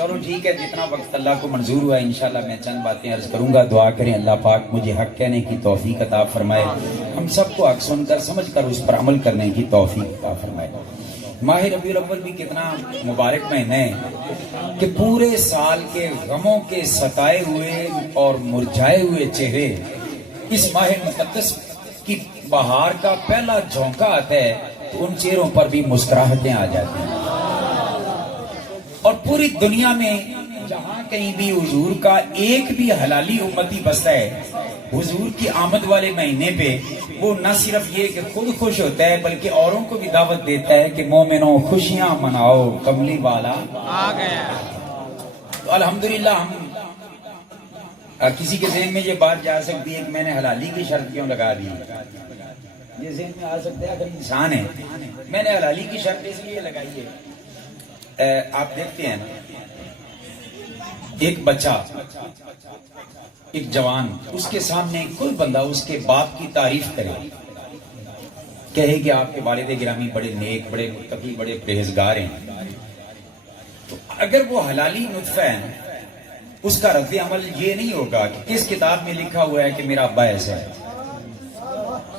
چلو ٹھیک ہے، جتنا وقت اللہ کو منظور ہوا انشاءاللہ میں چند باتیں عرض کروں گا. دعا کریں اللہ پاک مجھے حق کہنے کی توفیق عطا فرمائے، ہم سب کو حق سن کر سمجھ کر اس پر عمل کرنے کی توفیق عطا فرمائے. ماہ ربیع الاول بھی کتنا مبارک مہینہ ہے کہ پورے سال کے غموں کے ستائے ہوئے اور مرجھائے ہوئے چہرے اس ماہ مقدس کی بہار کا پہلا جھونکا آتا ہے تو ان چہروں پر بھی مسکراہٹیں آ جاتی ہیں. اور پوری دنیا میں جہاں کہیں بھی حضور کا ایک بھی حلالی امتی بستا ہے، حضور کی آمد والے مہینے پہ وہ نہ صرف یہ کہ خود خوش ہوتا ہے بلکہ اوروں کو بھی دعوت دیتا ہے کہ مومنوں خوشیاں مناؤ، کملی والا آ گیا. تو الحمدللہ ہم کسی کے ذہن میں یہ بات جا سکتی ہے کہ میں نے حلالی کی شرط کیوں لگا دی، یہ ذہن میں آ سکتا ہے اگر انسان ہے میں نے حلالی کی شرط اس لیے لگائی ہے. آپ دیکھتے ہیں ایک بچہ، ایک جوان، اس کے سامنے کوئی بندہ اس کے باپ کی تعریف کرے، کہے کہ آپ کے والد گرامی بڑے نیک، بڑے متقی، بڑے پرہیزگار ہیں، تو اگر وہ حلالی نطفہ ہے اس کا رد عمل یہ نہیں ہوگا کہ کس کتاب میں لکھا ہوا ہے کہ میرا ابا ایسا ہے.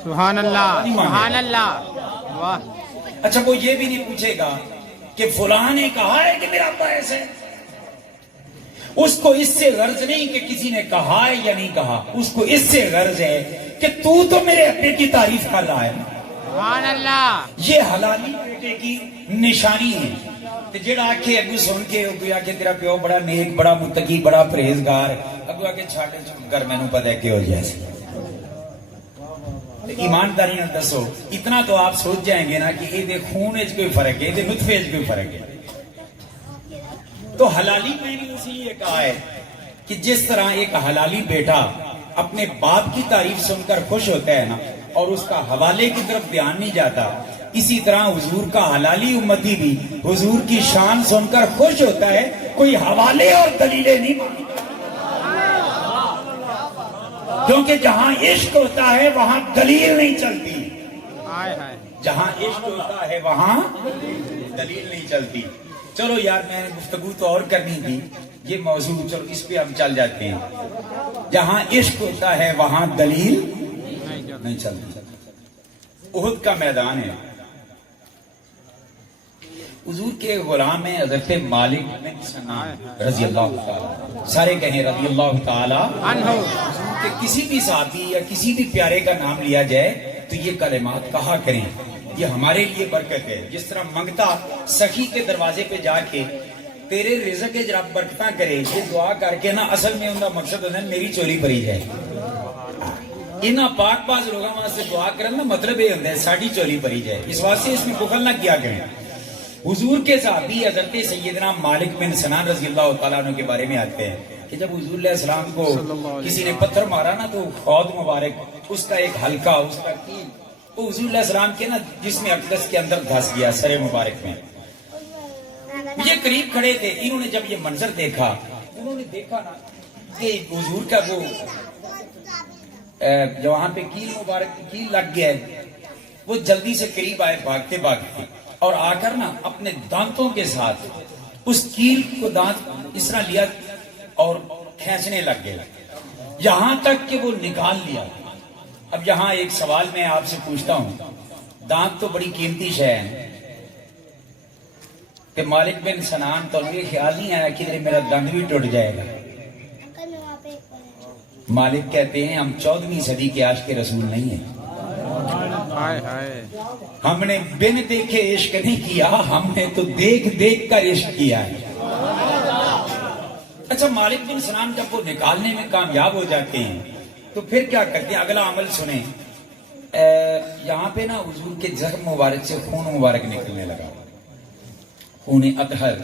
سبحان اللہ، سبحان اللہ. واہ. اچھا وہ یہ بھی نہیں پوچھے گا کہ فلاں نے کہا ہے کہ میرا ابا ایسا ہے. اس کو اس سے غرض نہیں کہ کسی نے کہا ہے یا نہیں کہا، اس کو اس سے غرض ہے کہ تو میرے ابے کی تعریف کر رہا ہے. سبحان اللہ. یہ حلالی بیٹے کی نشانی ہے کہ جڑا آکھے اگو سن کے اگو آکھے تیرا پیو بڑا نیک، بڑا متقی، بڑا پرہیزگار، اگو آکھے چھاڑے کر میں نو پتہ ہے کہ ہو جیسے. ایمانداری نہ دسو، اتنا تو آپ سوچ جائیں گے نا کہ یہ دے خون اچ کوئی فرق ہے، یہ دے نطفے اچ کوئی فرق ہے. تو حلالی میں نے اسی یہ کہا ہے کہ جس طرح ایک حلالی بیٹا اپنے باپ کی تعریف سن کر خوش ہوتا ہے نا اور اس کا حوالے کی طرف دھیان نہیں جاتا، اسی طرح حضور کا حلالی امتی بھی حضور کی شان سن کر خوش ہوتا ہے، کوئی حوالے اور دلیلیں نہیں مانتا. کیونکہ جہاں عشق ہوتا ہے وہاں دلیل نہیں چلتی، جہاں عشق ہوتا ہے وہاں دلیل نہیں چلتی. چلو یار میں نے گفتگو تو اور کرنی تھی، یہ موضوع چلو اس پہ ہم چل جاتے ہیں. جہاں عشق ہوتا ہے وہاں دلیل نہیں چلتی. احد کا میدان ہے، حضور کے غلام ہیں حضرت مالک بن سنان رضی اللہ تعالیٰ، سارے کہیں رضی اللہ تعالیٰ عنہ. حضور کے کسی بھی صحابی یا کسی بھی پیارے کا نام لیا جائے تو یہ کلمات کہا کریں، یہ ہمارے لیے برکت ہے. جس طرح منگتا سخی کے دروازے پہ جا کے تیرے رزق کے رب برکتاں کرے، یہ دعا کر کے نا اصل میں ان کا مقصد ہوتا ہے میری چوری بھری جائے. انہاں پاک باز لوگوں واسطے دعا کرنا مطلب یہ ہوتا ہے ساڑی چوری بھری جائے، اس واسطے اس میں بخل نہ کیا کریں. حضور کے صحابی حضرت سیدنا مالک بن سنان رضی اللہ تعالیٰ عنہ کے بارے میں آتے ہیں کہ جب حضور علیہ السلام کو کسی نے پتھر مارا نا تو خود مبارک اس کا ایک حلقہ، اس کا کیل وہ حضور علیہ السلام کے نا جسم اقدس کے اندر دھس گیا سر مبارک میں. یہ قریب کھڑے تھے، انہوں نے جب یہ منظر دیکھا انہوں نے دیکھا نا کہ حضور کا وہ جو وہاں پہ کیل مبارک کیل لگ گیا ہے، وہ جلدی سے قریب آئے بھاگتے بھاگتے اور آ کر نا اپنے دانتوں کے ساتھ اس کیل کو دانت اس طرح لیا اور کھینچنے لگ گئے یہاں تک کہ وہ نکال لیا. اب یہاں ایک سوال میں آپ سے پوچھتا ہوں، دانت تو بڑی قیمتی شے ہے کہ مالک بن سنان تو یہ خیال نہیں آیا کہ میرا دند بھی ٹوٹ جائے گا. مالک کہتے ہیں ہم 14ویں صدی کے عاشق رسول نہیں ہیں، ہم نے بن دیکھے عشق نہیں کیا، ہم نے تو دیکھ دیکھ کر عشق کیا ہے. اچھا مالک بن سنان جب وہ نکالنے میں کامیاب ہو جاتے ہیں تو پھر کیا کرتے ہیں؟ اگلا عمل سنیں. یہاں پہ نا حضور کے زخم مبارک سے خون مبارک نکلنے لگا، خون اطہر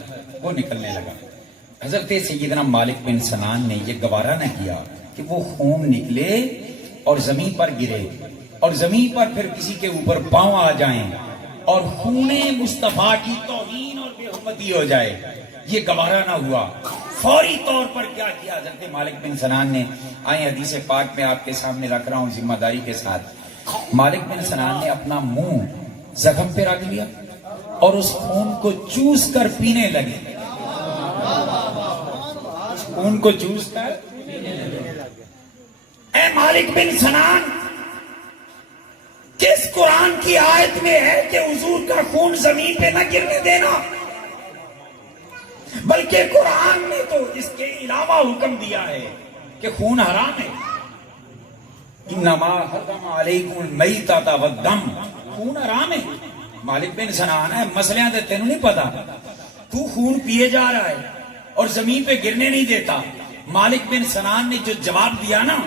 وہ نکلنے لگا. حضرت سیدنا مالک بن سنان نے یہ گوارا نہ کیا کہ وہ خون نکلے اور زمین پر گرے اور زمین پر پھر کسی کے اوپر پاؤں آ جائیں اور خون مصطفیٰ کی توہین اور بے حرمتی ہو جائے. یہ گوارا نہ ہوا. فوری طور پر کیا کیا حضرت مالک بن سنان نے؟ آئیں حدیث پاک میں آپ کے سامنے رکھ رہا ہوں ذمہ داری کے ساتھ. مالک بن سنان نے اپنا منہ زخم پہ رکھ لیا اور اس خون کو چوس کر پینے لگے. خون کو چوس کر اے مالک بن سنان، کس قرآن کی آیت میں ہے کہ حضور کا خون زمین پہ نہ گرنے دینا؟ بلکہ قرآن نے تو اس کے علاوہ حکم دیا ہے کہ خون حرام ہے۔ انما حرم علیکم المیتۃ والدم، خون حرام ہے۔ مالک بن سنان ہے، مسئلہ تے تینوں نہیں پتا، تو خون پیے جا رہا ہے اور زمین پہ گرنے نہیں دیتا۔ مالک بن سنان نے جو جواب دیا نا،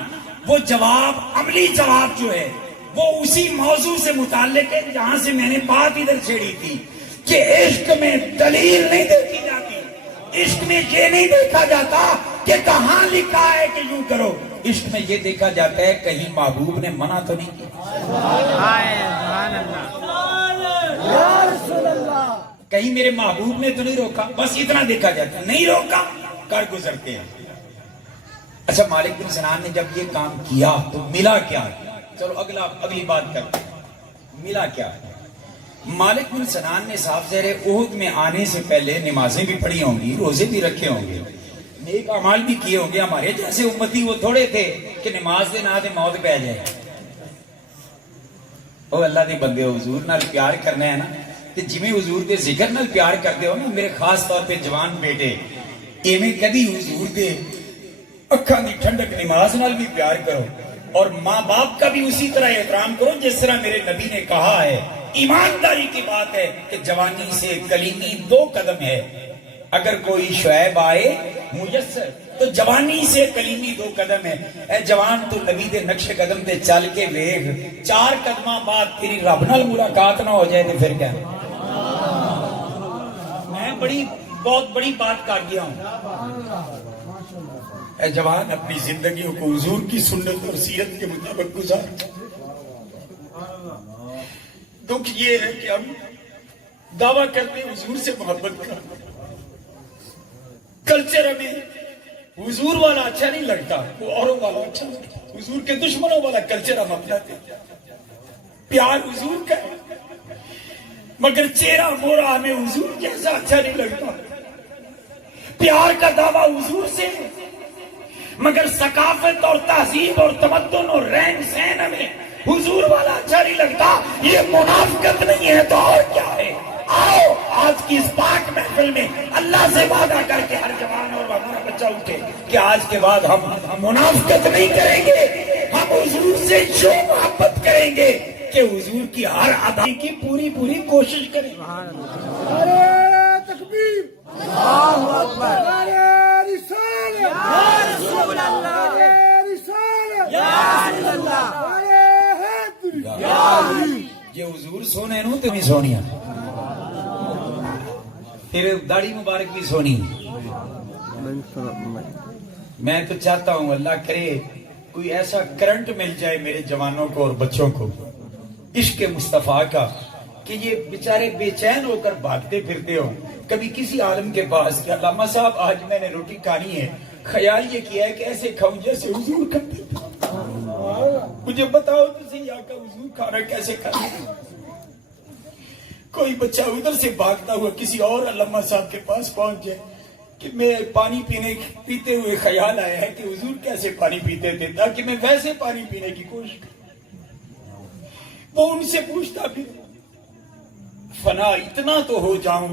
وہ جواب عملی جواب جو ہے وہ اسی موضوع سے متعلق ہے جہاں سے میں نے بات ادھر چھیڑی تھی کہ عشق میں دلیل نہیں دیکھی جاتی، عشق میں یہ نہیں دیکھا جاتا کہ کہاں لکھا ہے کہ یوں کرو، عشق میں یہ دیکھا جاتا ہے کہیں محبوب نے منع تو نہیں کیا، کہیں میرے محبوب نے تو نہیں روکا، بس اتنا دیکھا جاتا ہے، نہیں روکا کر گزرتے ہیں۔ اچھا مالک بن سنان نے جب یہ کام کیا تو ملا کیا؟ چلو اگلی بات کرتے ہیں، ملا کیا؟ مالک بن سنان نے صاحب زیر احد میں آنے سے پہلے نمازیں بھی پڑھی ہوں گی، روزے بھی رکھے ہوں گے، نیک اعمال بھی کیے ہوں گے۔ ہمارے جیسے امتی وہ تھوڑے تھے کہ نماز دے نہ دے موت پہ جائے۔ او اللہ دے بندے، حضور نال پیار کرنا ہے نا تے جویں حضور دے ذکر نال پیار کرتے ہو نا، میرے خاص طور پہ جوان بیٹے، ایویں کبھی حضور دے اکھاں دی ٹھنڈک نماز نال بھی پیار کرو، اور ماں باپ کا بھی اسی طرح احترام کرو جس طرح میرے نبی نے کہا ہے۔ ایمانداری کی بات ہے کہ جوانی سے کلیمی 2 قدم ہے، اگر کوئی شعیب آئے میسر تو جوانی سے کلیمی 2 قدم ہے۔ اے جوان تو نبی دے نقش قدم تے چل کے ویکھ، 4 قدماں بعد تیری رب نال ملاقات نہ ہو جائے تو پھر کیا؟ میں بہت بڑی بات کر گیا ہوں۔ اے جوان اپنی زندگیوں کو حضور کی سنت اور سیرت کے مطابق گزار۔ دکھ یہ ہے کہ ہم دعویٰ کرتے ہیں حضور سے محبت کا، کلچر ہمیں حضور والا اچھا نہیں لگتا، وہ اوروں والا اچھا لگتا، حضور کے دشمنوں والا کلچر ہم اپناتے ہیں۔ پیار حضور کا ہے مگر چہرہ مورا ہمیں حضور جیسا اچھا نہیں لگتا۔ پیار کا دعویٰ حضور سے ہے مگر ثقافت اور تہذیب اور تمدن اور رہن سہن ہمیں حضور والا اچھا نہیں لگتا۔ یہ منافقت نہیں ہے تو اور کیا ہے؟ آؤ آج کی اس پاک محفل میں اللہ سے وعدہ کر کے ہر جوان اور ہمارا بچہ اٹھے کہ آج کے بعد ہم منافقت نہیں کریں گے، ہم حضور سے یوں محبت کریں گے کہ حضور کی ہر ادا کی پوری کوشش کریں۔ نعرہ تکبیر، اللہ اکبر، نعرہ رسالت، یا رسول اللہ، نعرہ رسالت، یا رسول اللہ، نعرہ حیدر، یا علی۔ یہ حضور سونے نو تو بھی سونیا، پھر داڑھی مبارک بھی سونی۔ میں تو چاہتا ہوں اللہ کرے کوئی ایسا کرنٹ مل جائے میرے جوانوں کو اور بچوں کو عشق مصطفیٰ کا کہ یہ بیچارے بے چین ہو کر بھاگتے پھرتے ہو کبھی کسی عالم کے پاس کہ علامہ صاحب آج میں نے روٹی کھانی ہے، خیال یہ کیا ہے کہ ایسے کھاؤں جیسے حضور کھاتے تھے، مجھے بتاؤ تو صحیح آقا حضور کھانا کیسے کھانا ہے۔ کوئی بچہ ادھر سے بھاگتا ہوا کسی اور علامہ صاحب کے پاس پہنچ جائے کہ میں پانی پیتے ہوئے خیال آیا ہے کہ حضور کیسے پانی پیتے تھے تاکہ میں ویسے پانی پینے کی کوشش کروں۔ وہ ان سے پوچھتا پھر فنا اتنا تو ہو جاؤں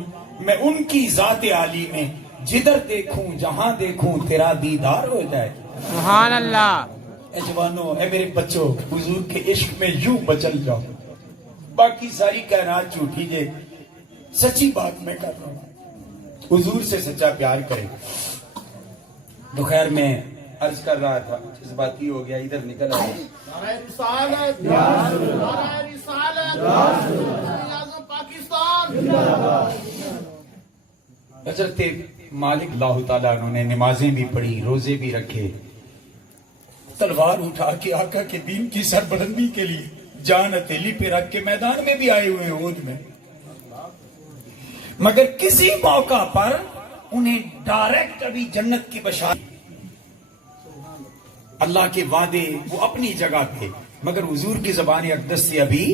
میں ان کی ذات عالی میں، جدھر دیکھوں جہاں دیکھوں تیرا دیدار ہو جائے۔ سبحان اللہ۔ اے جوانوں، اے میرے بچوں، حضور کے عشق میں یوں بچل جاؤ، باقی ساری کائنات جھوٹی ہے، سچی بات میں کر رہا ہوں، حضور سے سچا پیار کریں۔ تو خیر میں عرض کر رہا تھا، جذباتی ہو گیا، ادھر نکل آیا۔ نعرہ رسالت، نعرہ رسالت، وزیر-اعظم پاکستان۔ حضرت مالک اللہ تعالیٰ انہوں نے نمازیں بھی پڑھی، روزے بھی رکھے، تلوار اٹھا کے آقا کے دین کی سربلندی کے لیے جان ہتھیلی پہ رکھ کے میدان میں بھی آئے ہوئے ہیں احد میں، مگر کسی موقع پر انہیں ڈائریکٹ ابھی جنت کی بشارت، اللہ کے وعدے وہ اپنی جگہ تھے مگر حضور کی زبان اقدس سے ابھی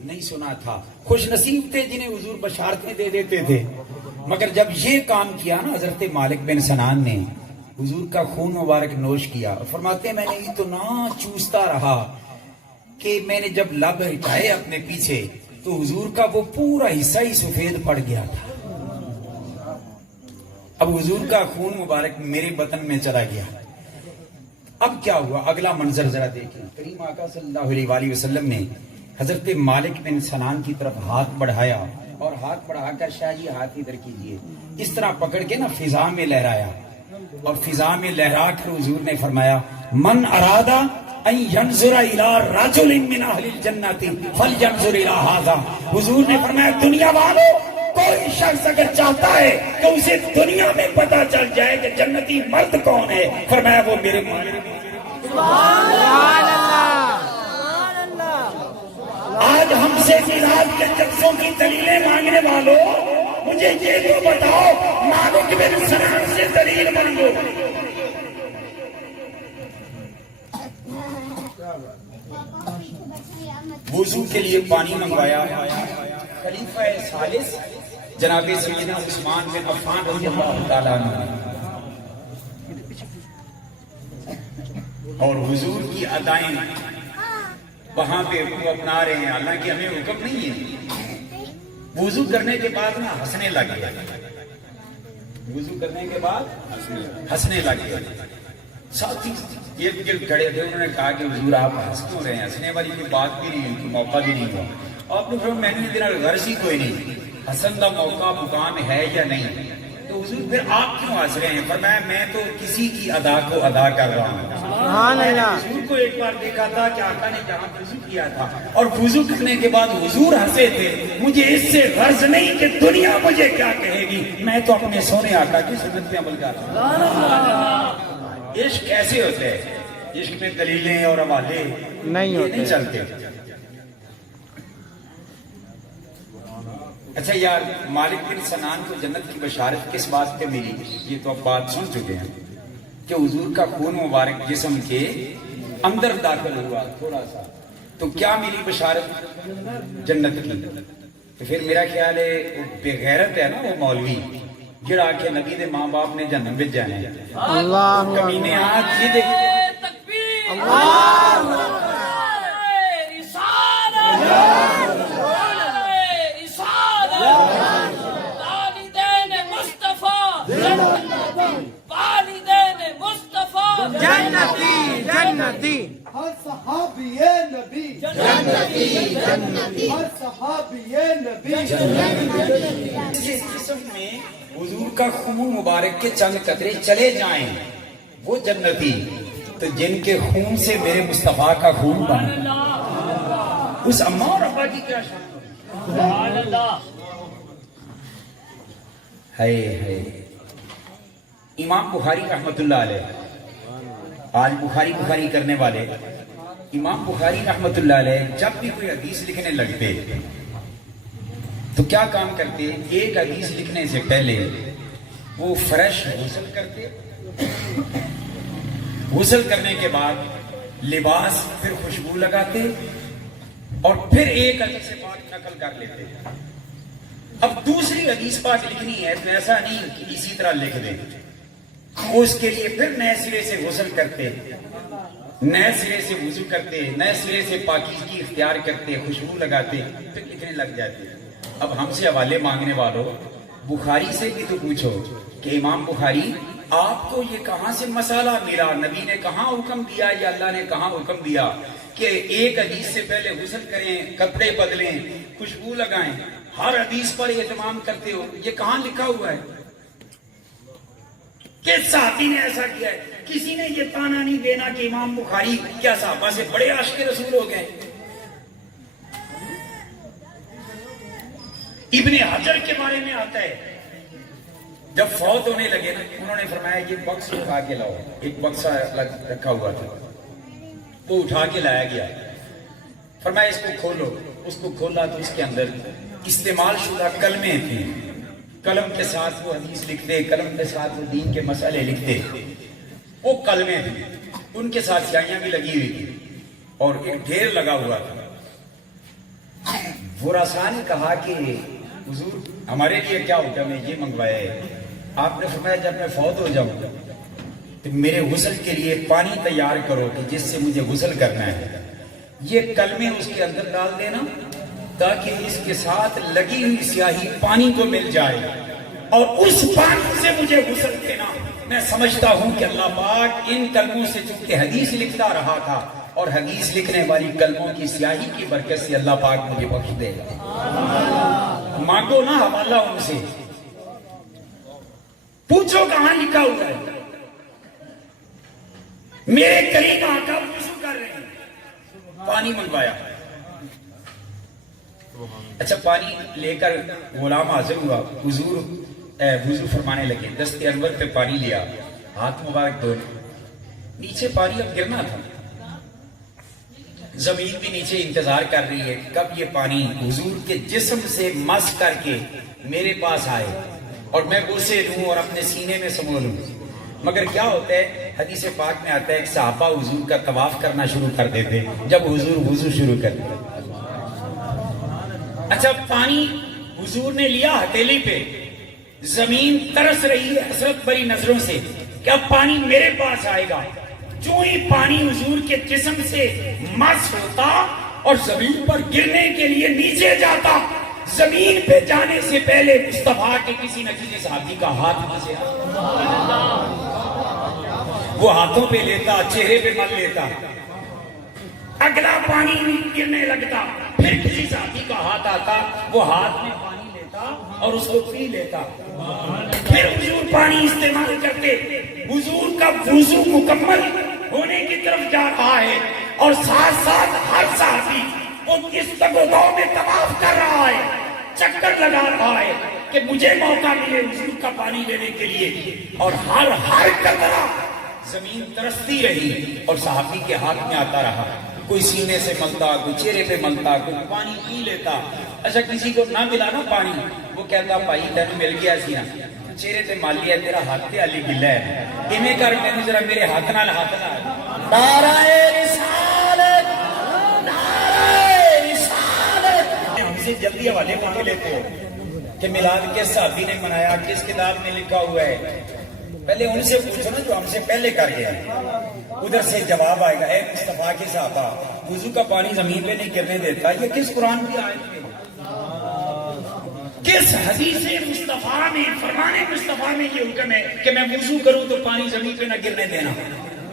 نہیں سنا تھا۔ خوش نصیب تھے جنہیں حضور بشارتیں دے دیتے تھے، مگر جب یہ کام کیا نا حضرت مالک بن سنان نے، حضور کا خون مبارک نوش کیا اور فرماتے ہیں میں نے اتنا چوستا رہا کہ میں نے جب لب ہٹائے اپنے پیچھے تو حضور کا وہ پورا حصہ ہی سفید پڑ گیا تھا. اب حضور کا خون مبارک میرے بدن میں چلا گیا. اب کیا ہوا اگلا منظر ذرا دیکھیں. کریم آقا صلی اللہ علیہ وآلہ وسلم نے حضرت مالک بن سنان کی طرف ہاتھ بڑھایا اور ہاتھ بڑھا کر شاہ جی ہاتھ ادھر کیجئے اس طرح پکڑ کے نا فضا میں لہرایا اور فضا میں لہرا کر حضور نے فرمایا من ارادہ ان ینظر الی رجل من اہل الجنت فلینظر الی ھذا. حضور نے فرمایا دنیا والوں کوئی شخص اگر چاہتا ہے کہ اسے دنیا میں پتا چل جائے کہ جنتی مرد کون ہے فرمایا وہ میرے مالک. سبحان اللہ. آج ہم سے میلاد کے جلسوں کی دلیلیں مانگنے والوں مجھے یہ تو بتاؤ مالک بن سنان سے دلیل مانگو. وضو کے لیے پانی منگوایا. خلیفہ ثالث جناب سیدنا عثمان بن عفان رضی اللہ تعالیٰ عنہ اور حضور کی ادائیں وہاں پہ وہ اپنا رہے ہیں حالانکہ ہمیں حکم نہیں ہے. وضو کرنے کے بعد نا ہنسنے لگ گیا. وضو کرنے کے بعد ہنسنے لگ گیا. ساتھی ایک گرد کھڑے تھے انہوں نے کہا کہ حضور آپ ہنس کیوں رہے ہیں ہنسنے والی کوئی بات بھی نہیں ہوئی کوئی موقع بھی نہیں ہوا. آپ نے فرمایا میں نے اتنا غرض ہی کوئی نہیں حسن کا موقع مقام ہے یا نہیں تو حضور پھر آپ کیوں ہنس رہے ہیں. فرمایا میں تو کسی کی ادا کو ادا کر رہا ہوں. سبحان اللہ. حضور کو ایک بار دیکھا تھا کہ آقا نے جہاں وضو کیا تھا اور وضو کرنے کے بعد حضور ہنسے تھے. مجھے اس سے غرض نہیں کہ دنیا مجھے کیا کہے گی میں تو اپنے سونے آقا کی سنت پہ عمل کر رہا ہوں. عشق کیسے ہوتے ہیں عشق میں دلیلیں اور حوالے نہیں ہوتے نہیں چلتے. اچھا یار مالک بن سنان کو جنت کی بشارت کس بات پہ ملی یہ تو اب بات سن چکے ہیں کہ حضور کا خون مبارک جسم کے اندر داخل ہوا تھوڑا سا تو کیا ملی بشارت جنت کی. تو پھر میرا خیال ہے وہ بے غیرت ہے نا وہ مولوی جڑا کے نبی دے ماں باپ نے جنم میں جانے اللہ کمینے ہاتھ یہ دیکھ جنتی جنتی ہر صحابی نبی جنتی جنتی ہر صحابی نبی جس جسم میں حضور کا خون مبارک کے چند قطرے چلے جائیں وہ جنتی تو جن کے خون سے میرے مصطفیٰ کا خون بنا اس اماں اور ابا کی کیا شان ہے. امام بخاری رحمت اللہ علیہ آج بخاری کرنے والے امام بخاری رحمت اللہ علیہ جب بھی کوئی حدیث لکھنے لگتے تو کیا کام کرتے ایک حدیث لکھنے سے پہلے وہ فریش غسل کرتے غسل کرنے کے بعد لباس پھر خوشبو لگاتے اور پھر ایک حدیث پاک نقل کر لیتے. اب دوسری حدیث پاک لکھنی ہے تو ایسا نہیں کہ اسی طرح لکھ دیں اس کے لیے پھر نئے سرے سے غسل کرتے نئے سرے سے وضو کرتے نئے سرے سے پاکیزگی اختیار کرتے خوشبو لگاتے پھر لکھنے لگ جاتے. اب ہم سے حوالے مانگنے والوں بخاری سے بھی تو پوچھو کہ امام بخاری آپ کو یہ کہاں سے مسئلہ ملا نبی نے کہاں حکم دیا یا اللہ نے کہاں حکم دیا کہ ایک حدیث سے پہلے غسل کریں کپڑے بدلیں خوشبو لگائیں ہر حدیث پر اہتمام کرتے ہو یہ کہاں لکھا ہوا ہے کس صحابی نے ایسا کیا ہے. کسی نے یہ تانا نہیں دینا کہ امام بخاری کیا صحابہ سے بڑے عاشق رسول ہو گئے. ابن حجر کے بارے میں آتا ہے جب فوت ہونے لگے نا انہوں نے فرمایا یہ بکس اٹھا کے لاؤ. ایک بکسا رکھا ہوا تھا وہ اٹھا کے لایا گیا. فرمایا اس کو کھولو. اس کو کھولا تو اس کے اندر استعمال شدہ کلمے تھے. قلم کے ساتھ وہ حدیث لکھتے قلم کے ساتھ وہ دین کے مسئلے لکھتے وہ کلمے تھے. ان کے ساتھ سیاہیاں بھی لگی ہوئی تھی اور ایک ڈھیر لگا ہوا تھا. ورثاء نے کہا کہ حضور ہمارے لیے کیا حکم ہے یہ منگوایا ہے. آپ نے فرمایا جب میں فوت ہو جاؤں تو میرے غسل کے لیے پانی تیار کرو کہ جس سے مجھے غسل کرنا ہے. یہ کلمے اس کے اندر ڈال دینا تاکہ اس کے ساتھ لگی ہوئی سیاہی پانی کو مل جائے اور اس پانی سے مجھے غسل دینا. میں سمجھتا ہوں کہ اللہ پاک ان کلموں سے چونکہ حدیث لکھتا رہا تھا اور حدیث لکھنے والی کلموں کی سیاہی کی برکت سے اللہ پاک مجھے بخش دے گا. مانگو نا حوالہ ان سے, پوچھو کہاں لکھا ہوا ہے. میرے کریم آقا وضو کر رہے ہیں, پانی منگوایا. اچھا پانی لے کر غلام حاضر ہوا, حضور وضو فرمانے لگے. دست انور پہ پانی لیا, ہاتھ مبارک دھوئے. نیچے پانی اب گرنا تھا, زمین بھی نیچے انتظار کر رہی ہے کب یہ پانی حضور کے جسم سے مس کر کے میرے پاس آئے اور میں اسے لوں اور اپنے سینے میں سمو لوں. مگر کیا ہوتا ہے, حدیث پاک میں آتا ہے کہ صحابہ حضور کا طواف کرنا شروع کر دیتے جب حضور وضو شروع کر دیا. اچھا پانی حضور نے لیا ہتھیلی پہ, زمین ترس رہی ہے حسرت بھری نظروں سے کہ اب پانی میرے پاس آئے گا. جو ہی پانی حضور کے جسم سے مس ہوتا اور زمین پر گرنے کے لیے نیچے جاتا, زمین پہ جانے سے پہلے مصطفیٰ کے کسی نہ کسی صحابی کا ہاتھ نیچے آتا, وہ ہاتھوں پہ لیتا, چہرے پہ مل لیتا, اگلا پانی گرنے لگتا, پھر کسی صحابی کا ہاتھ آتا, وہ ہاتھ میں پانی لیتا اور اس کو پی لیتا. پھر حضور پانی استعمال کرتے. حضور کا وضو مکمل ہونے کی طرف جا رہا ہے اور ساتھ ساتھ ہر صحابی اس تگودو میں طواف کر رہا ہے, چکر لگا رہا ہے کہ مجھے موقع ملے حضور کا پانی لینے کے لیے. اور ہر قطرہ زمین ترستی رہی اور صحابی کے ہاتھ میں آتا رہا. کوئی سینے سے ملتا, کوئی چہرے پہ ملتا, کوئی پانی پی لیتا. اچھا کسی کو نہ ملا نا پانی, وہ کہتا بھائی تینوں مل گیا سی نا, چہرے تے مال لیا, تیرا ہاتھ تے علی گلا ہے, ایویں کر مینوں ذرا میرے ہاتھ نال ہاتھ لا. نعرہ رسالت, نعرہ رسالت. ہم سے جلدی حوالے مانگ لیتے ہو کہ میلاد کس صحابی نے منایا, کس کتاب میں لکھا ہوا ہے. پہلے ان سے پوچھو نا جو ہم سے پہلے کر گیا, ادھر سے جواب آئے گا. اے مصطفیٰ کے صحابہ, وضو کا پانی زمین پہ نہیں گرنے دیتا, یہ کس قرآن کی آیت میں, کس حدیث مصطفیٰ میں, فرمان مصطفیٰ میں یہ حکم ہے کہ میں وضو کروں تو پانی زمین پہ نہ گرنے دینا.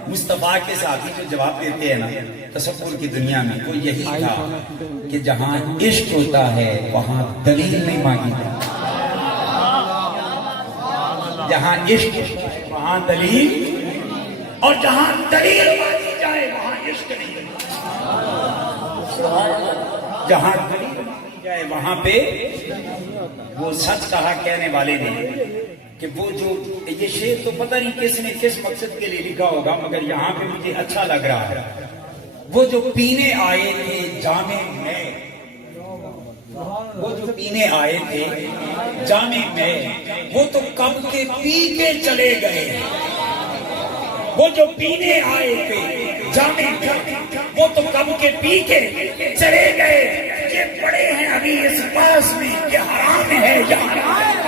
مصطفیٰ کے صحابی جو جواب دیتے ہیں نا تصور کی دنیا میں, وہ یہی تھا کہ جہاں عشق ہوتا ہے وہاں دلیل نہیں مانگی جاتی. جہاں عشق وہاں دلیل, اور جہاں دلیل مانگی جائے وہاں عشق نہیں. جہاں دلیل مانگی جائے وہاں پہ وہ سچ کہا کہنے والے نے کہ وہ جو یہ شعر تو پتہ نہیں کس نے کس مقصد کے لیے لکھا ہوگا, مگر یہاں پہ مجھے اچھا لگ رہا ہے. وہ جو پینے آئے تھے جام میں, وہ جو پینے آئے تھے جام میں, وہ تو کب کے پی کے چلے گئے. وہ جو پینے آئے تھے جام میں, وہ تو کب کے پی کے چلے گئے. یہ پڑے ہیں ابھی اس پاس میں کہ حرام ہے یا حرام.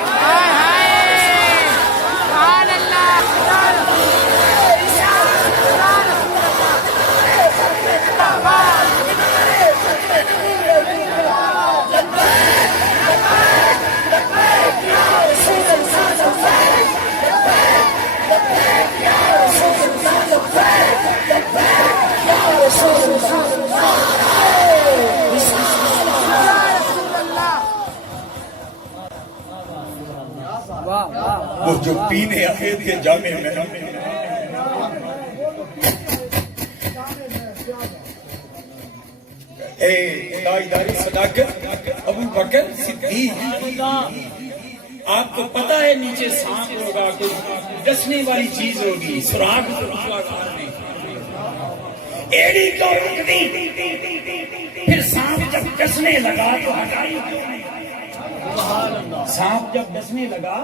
وہ جو پینے آئے تھے جامع میں, اے تاجدار صداقت ابو بکر صدیق, آپ کو پتا ہے نیچے سانپ ہوگا, کوئی ڈسنے والی چیز ہوگی, سراغ میں ایڑی کو رک دی, پھر سانپ جب ڈسنے لگا تو ہٹائی کیوں نہیں. سانپ جب ڈسنے لگا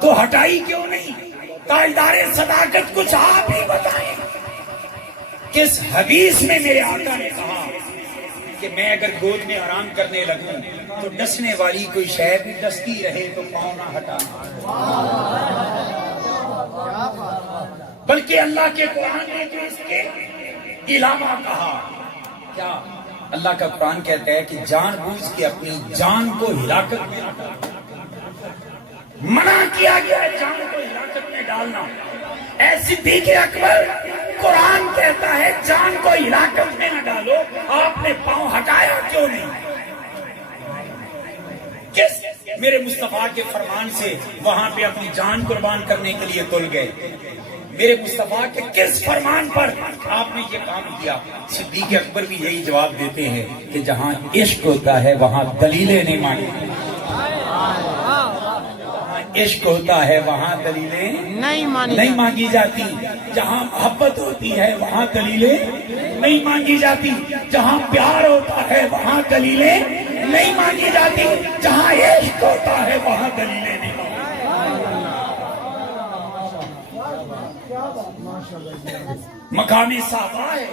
تو ہٹائی کیوں نہیں. تاجدار صداقت کچھ آپ ہی بتائیں, کس حدیث میں میرے آقا نے کہا کہ میں اگر گود میں آرام کرنے لگوں تو ڈسنے والی کوئی شے بھی ڈستی رہے تو پاؤں نہ ہٹا, بلکہ بلکہ اللہ کے قرآن نے جو اس کے علاوہ کہا کیا؟ اللہ کا قرآن کہتا ہے کہ جان بوجھ کے اپنی جان کو ہلاکت میں منع کیا گیا ہے، جان کو ہلاکت میں ڈالنا۔ اے صدیق اکبر، قرآن کہتا ہے جان کو ہلاکت میں نہ ڈالو، آپ نے پاؤں ہٹایا کیوں نہیں؟ کس میرے مصطفیٰ کے فرمان سے وہاں پہ اپنی جان قربان کرنے کے لیے تل گئے؟ میرے مصطفیٰ کے کس فرمان پر آپ نے یہ کام کیا؟ صدیق اکبر بھی یہی جواب دیتے ہیں کہ جہاں عشق ہوتا ہے وہاں دلیلیں نہیں مانگی، عشق ہوتا ہے وہاں دلیلیں نہیں مانگی جاتی، جہاں محبت ہوتی ہے وہاں دلیلیں نہیں مانگی جاتی، جہاں پیار ہوتا ہے وہاں دلیلیں نہیں مانگی جاتی، جہاں عشق ہوتا ہے وہاں دلیلیں نہیں مانگی۔ مقامی صحابہ ہے،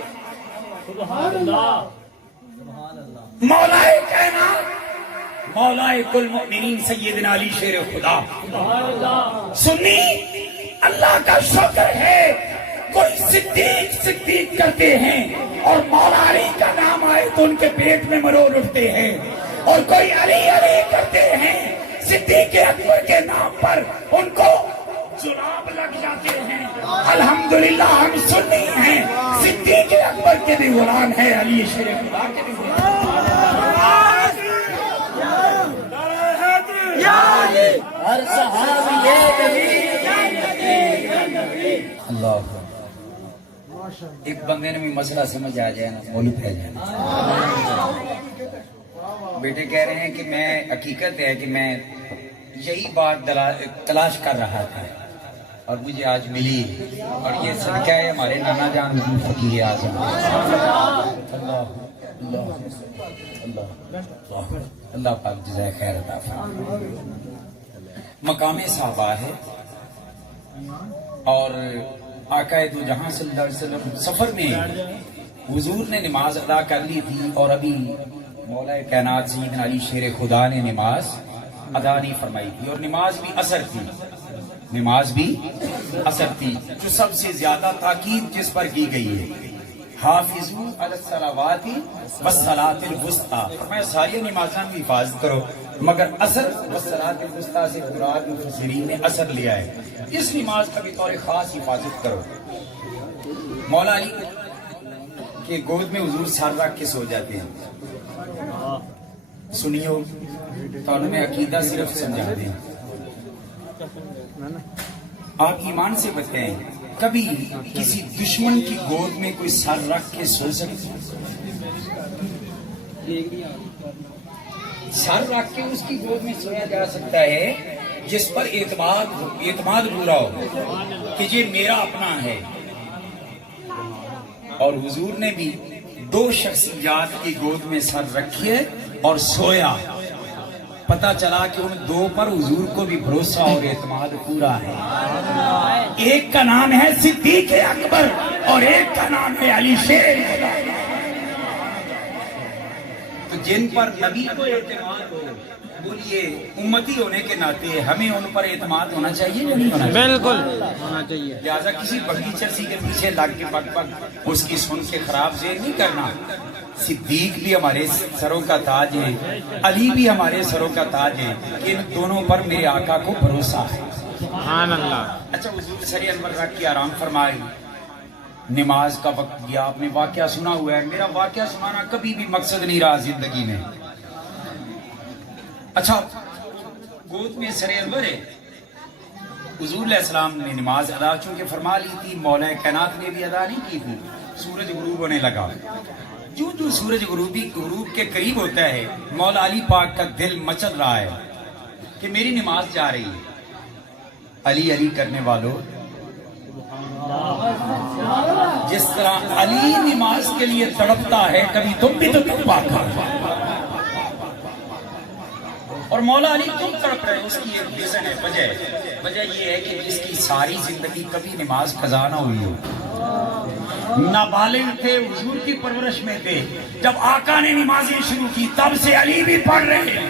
مولا کائنات مولا کل مؤمنین سیدنا علی شیر خدا سنی، اللہ کا شکر ہے کوئی صدیق کرتے ہیں اور مولا علی کا نام آئے تو ان کے پیٹ میں مرور اٹھتے ہیں، اور کوئی علی کرتے ہیں صدیق اکبر کے نام پر ان کو جراب لگ جاتے ہیں۔ الحمدللہ ہم سنی ہیں، صدیق اکبر کے بھی غلام ہے، علی شیر خدا کے بھی غلام۔ ہر صحابی اللہ، ایک بندے نے بھی مسئلہ سمجھ آ جائے نا، مولو پھیل جائے نا۔ بیٹے کہہ رہے ہیں کہ میں حقیقت ہے کہ میں یہی بات تلاش کر رہا تھا اور مجھے آج ملی، اور یہ صدقہ ہے ہمارے نانا جان حضور فقیر اعظم۔ اللہ پاک جزائے خیر عطا فرمائے۔ مقام صحابہ ہے، اور آقا دو جہاں صلی اللہ علیہ وسلم سفر میں حضور نے نماز ادا کر لی تھی، اور ابھی مولا کائنات سیدنا علی شیر خدا نے نماز ادا نہیں فرمائی تھی، اور نماز بھی اثر تھی، نماز بھی اثر تھی۔ جو سب سے زیادہ تاکید جس پر کی گئی ہے، حافظو علی الصلوات والصلاۃ الوسطیٰ، فرمایا ساری نمازاں کی حفاظت کرو، مگر اثر والصلاۃ الوسطیٰ سے مراد مفسرین نے اثر لیا ہے، اس نماز کا بھی طور خاص حفاظت کرو۔ مولا علی کے گود میں حضور سر رکھ کے سو جاتے ہیں۔ سنیو تو میں عقیدہ صرف سمجھا دیں، آپ ایمان سے بتائیں کبھی کسی دشمن کی گود میں کوئی سر رکھ کے سو سکتے؟ سر رکھ کے اس کی گود میں سویا جا سکتا ہے جس پر اعتماد پورا ہو کہ یہ میرا اپنا ہے۔ اور حضور نے بھی دو شخصیات کی گود میں سر رکھیے اور سویا، پتا چلا کہ ان دو پر حضور کو بھی بھروسہ اور اعتماد پورا ہے۔ ایک کا نام ہے صدیق اکبر اور ایک کا نام ہے علی شیر خدا۔ تو جن پر نبی کو اعتماد ہو، بولیے امتی ہونے کے ناطے ہمیں ان پر اعتماد ہونا چاہیے یا نہیں ہونا چاہیے؟ بالکل ہونا چاہیے۔ لہٰذا کسی بگی چرسی کے پیچھے لگ کے بگ بگ اس کی سن کے خراب ذہن نہیں کرنا۔ صدیق بھی ہمارے سروں کا تاج ہے، علی بھی ہمارے سروں کا تاج ہے، ان دونوں پر میرے آقا کو بھروسہ ہے۔ سبحان اللہ۔ اچھا، حضور سر انور رکھ کے آرام فرمائے، نماز کا وقت گیا، آپ نے واقعہ سنا ہوا ہے، میرا واقعہ سنانا کبھی بھی مقصد نہیں رہا زندگی میں۔ اچھا، گود میں سر انور ہے، حضور علیہ السلام نے نماز ادا چونکہ فرما لی تھی، مولا کائنات نے بھی ادا نہیں کی تھی، سورج غروب ہونے لگا۔ جو سورج غروب کے قریب ہوتا ہے، مولا علی پاک کا دل مچل رہا ہے کہ میری نماز جا رہی ہے۔ علی علی کرنے والوں، جس طرح علی نماز کے لیے تڑپتا ہے، کبھی تم بھی تو تڑپا کر، اور مولا علی کیوں تڑپ رہے ہیں، اس کی ایک ریزن ہے، وجہ یہ ہے کہ اس کی ساری زندگی کبھی نماز قضا نہ ہوئی ہو، نابالغ تھے، حضور کی پرورش میں تھے، جب آقا نے نمازیں شروع کی تب سے علی بھی پڑھ رہے ہیں۔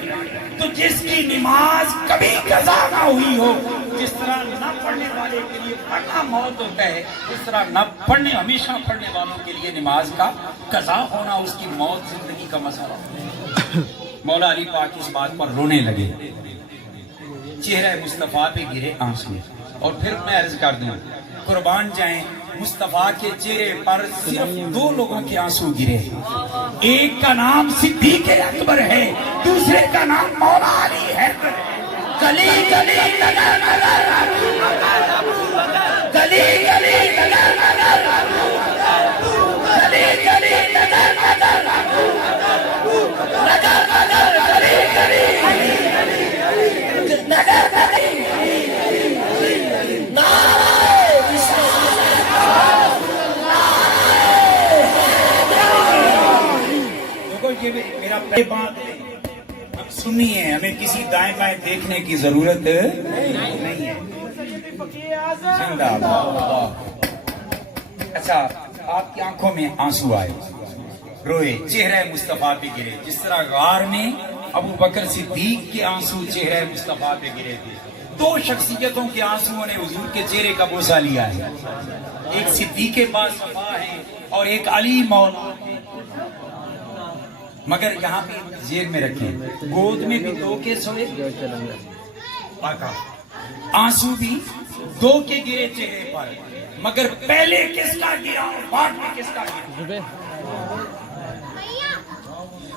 تو جس کی نماز کبھی قضا نہ ہوئی ہو، جس طرح نہ پڑھنے والے کے لیے پڑھنا موت ہوتا ہے، اس طرح نہ پڑھنے ہمیشہ پڑھنے والوں کے لیے نماز کا قضا ہونا اس کی موت زندگی کا مسئلہ۔ مولا علی پاک اس بات پر رونے لگے، چہرہ مصطفیٰ پہ گرے آنسو، اور پھر میں عرض کر دوں قربان جائیں مصطفیٰ کے چہرے پر صرف دو لوگوں کے آنسو گرے، ایک کا نام صدیق اکبر ہے، دوسرے کا نام مولا علی ہے۔ گلی گلی نگر نگر گلی گلی نگر نگر گلی گلی نگر نگر نگر نگر گلی گلی نگر گلی یہ میرا پہلی بات ہے، اب سنیے، ہمیں کسی دائیں بائیں دیکھنے کی ضرورت نہیں ہے۔ زندہ باد۔ اچھا، آپ کی آنکھوں میں آنسو آئے، روئے، چہرہ مصطفیٰ پہ گرے، جس طرح غار میں ابو بکر صدیق کے آنسو چہرہ مصطفیٰ پہ گرے تھے۔ دو شخصیتوں کے آنسو نے حضور کے چہرے کا بوسہ لیا ہے، ایک صدیق باصفا ہے اور ایک علی مولا۔ مگر یہاں پہ ذہن میں رکھیں، گود میں بھی دو کے سوئے آقا، آنسو بھی دو کے گرے چہرے پر، مگر پہلے کس کا گرا اور بعد میں کس کا گرا؟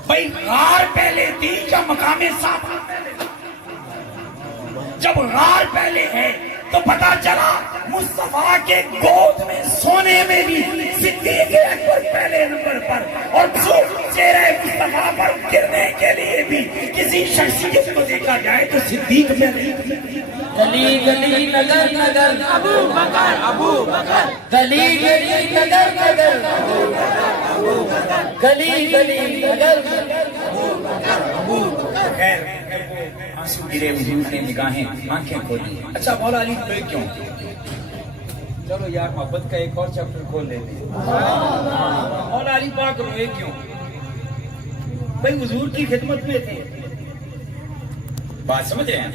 بھائی غار پہلے تھی یا مقام صفا پہلے؟ جب غار پہلے ہے تو پتا چلا مصطفیٰ کے گود میں سونے میں بھی صدیق اکبر پہلے نمبر پر، اور چہرہ مصطفیٰ پر گرنے کے لیے بھی کسی شخصیت کو دیکھا جائے تو صدیق میں گلی گلی نگر نگر ابو بکر ابو بکر گلی گلی نگر نگر گلی گلی نگر خیر آنسو گرے، حضور نے نگاہیں آنکھیں کھولی۔ اچھا مولا علی روئے کیوں؟ چلو یار محبت کا ایک اور چیپٹر کھول لیتے ہیں۔ مولا علی پاک روئے کیوں؟ بھائی حضور کی خدمت میں تھے، بات سمجھ رہے ہیں؟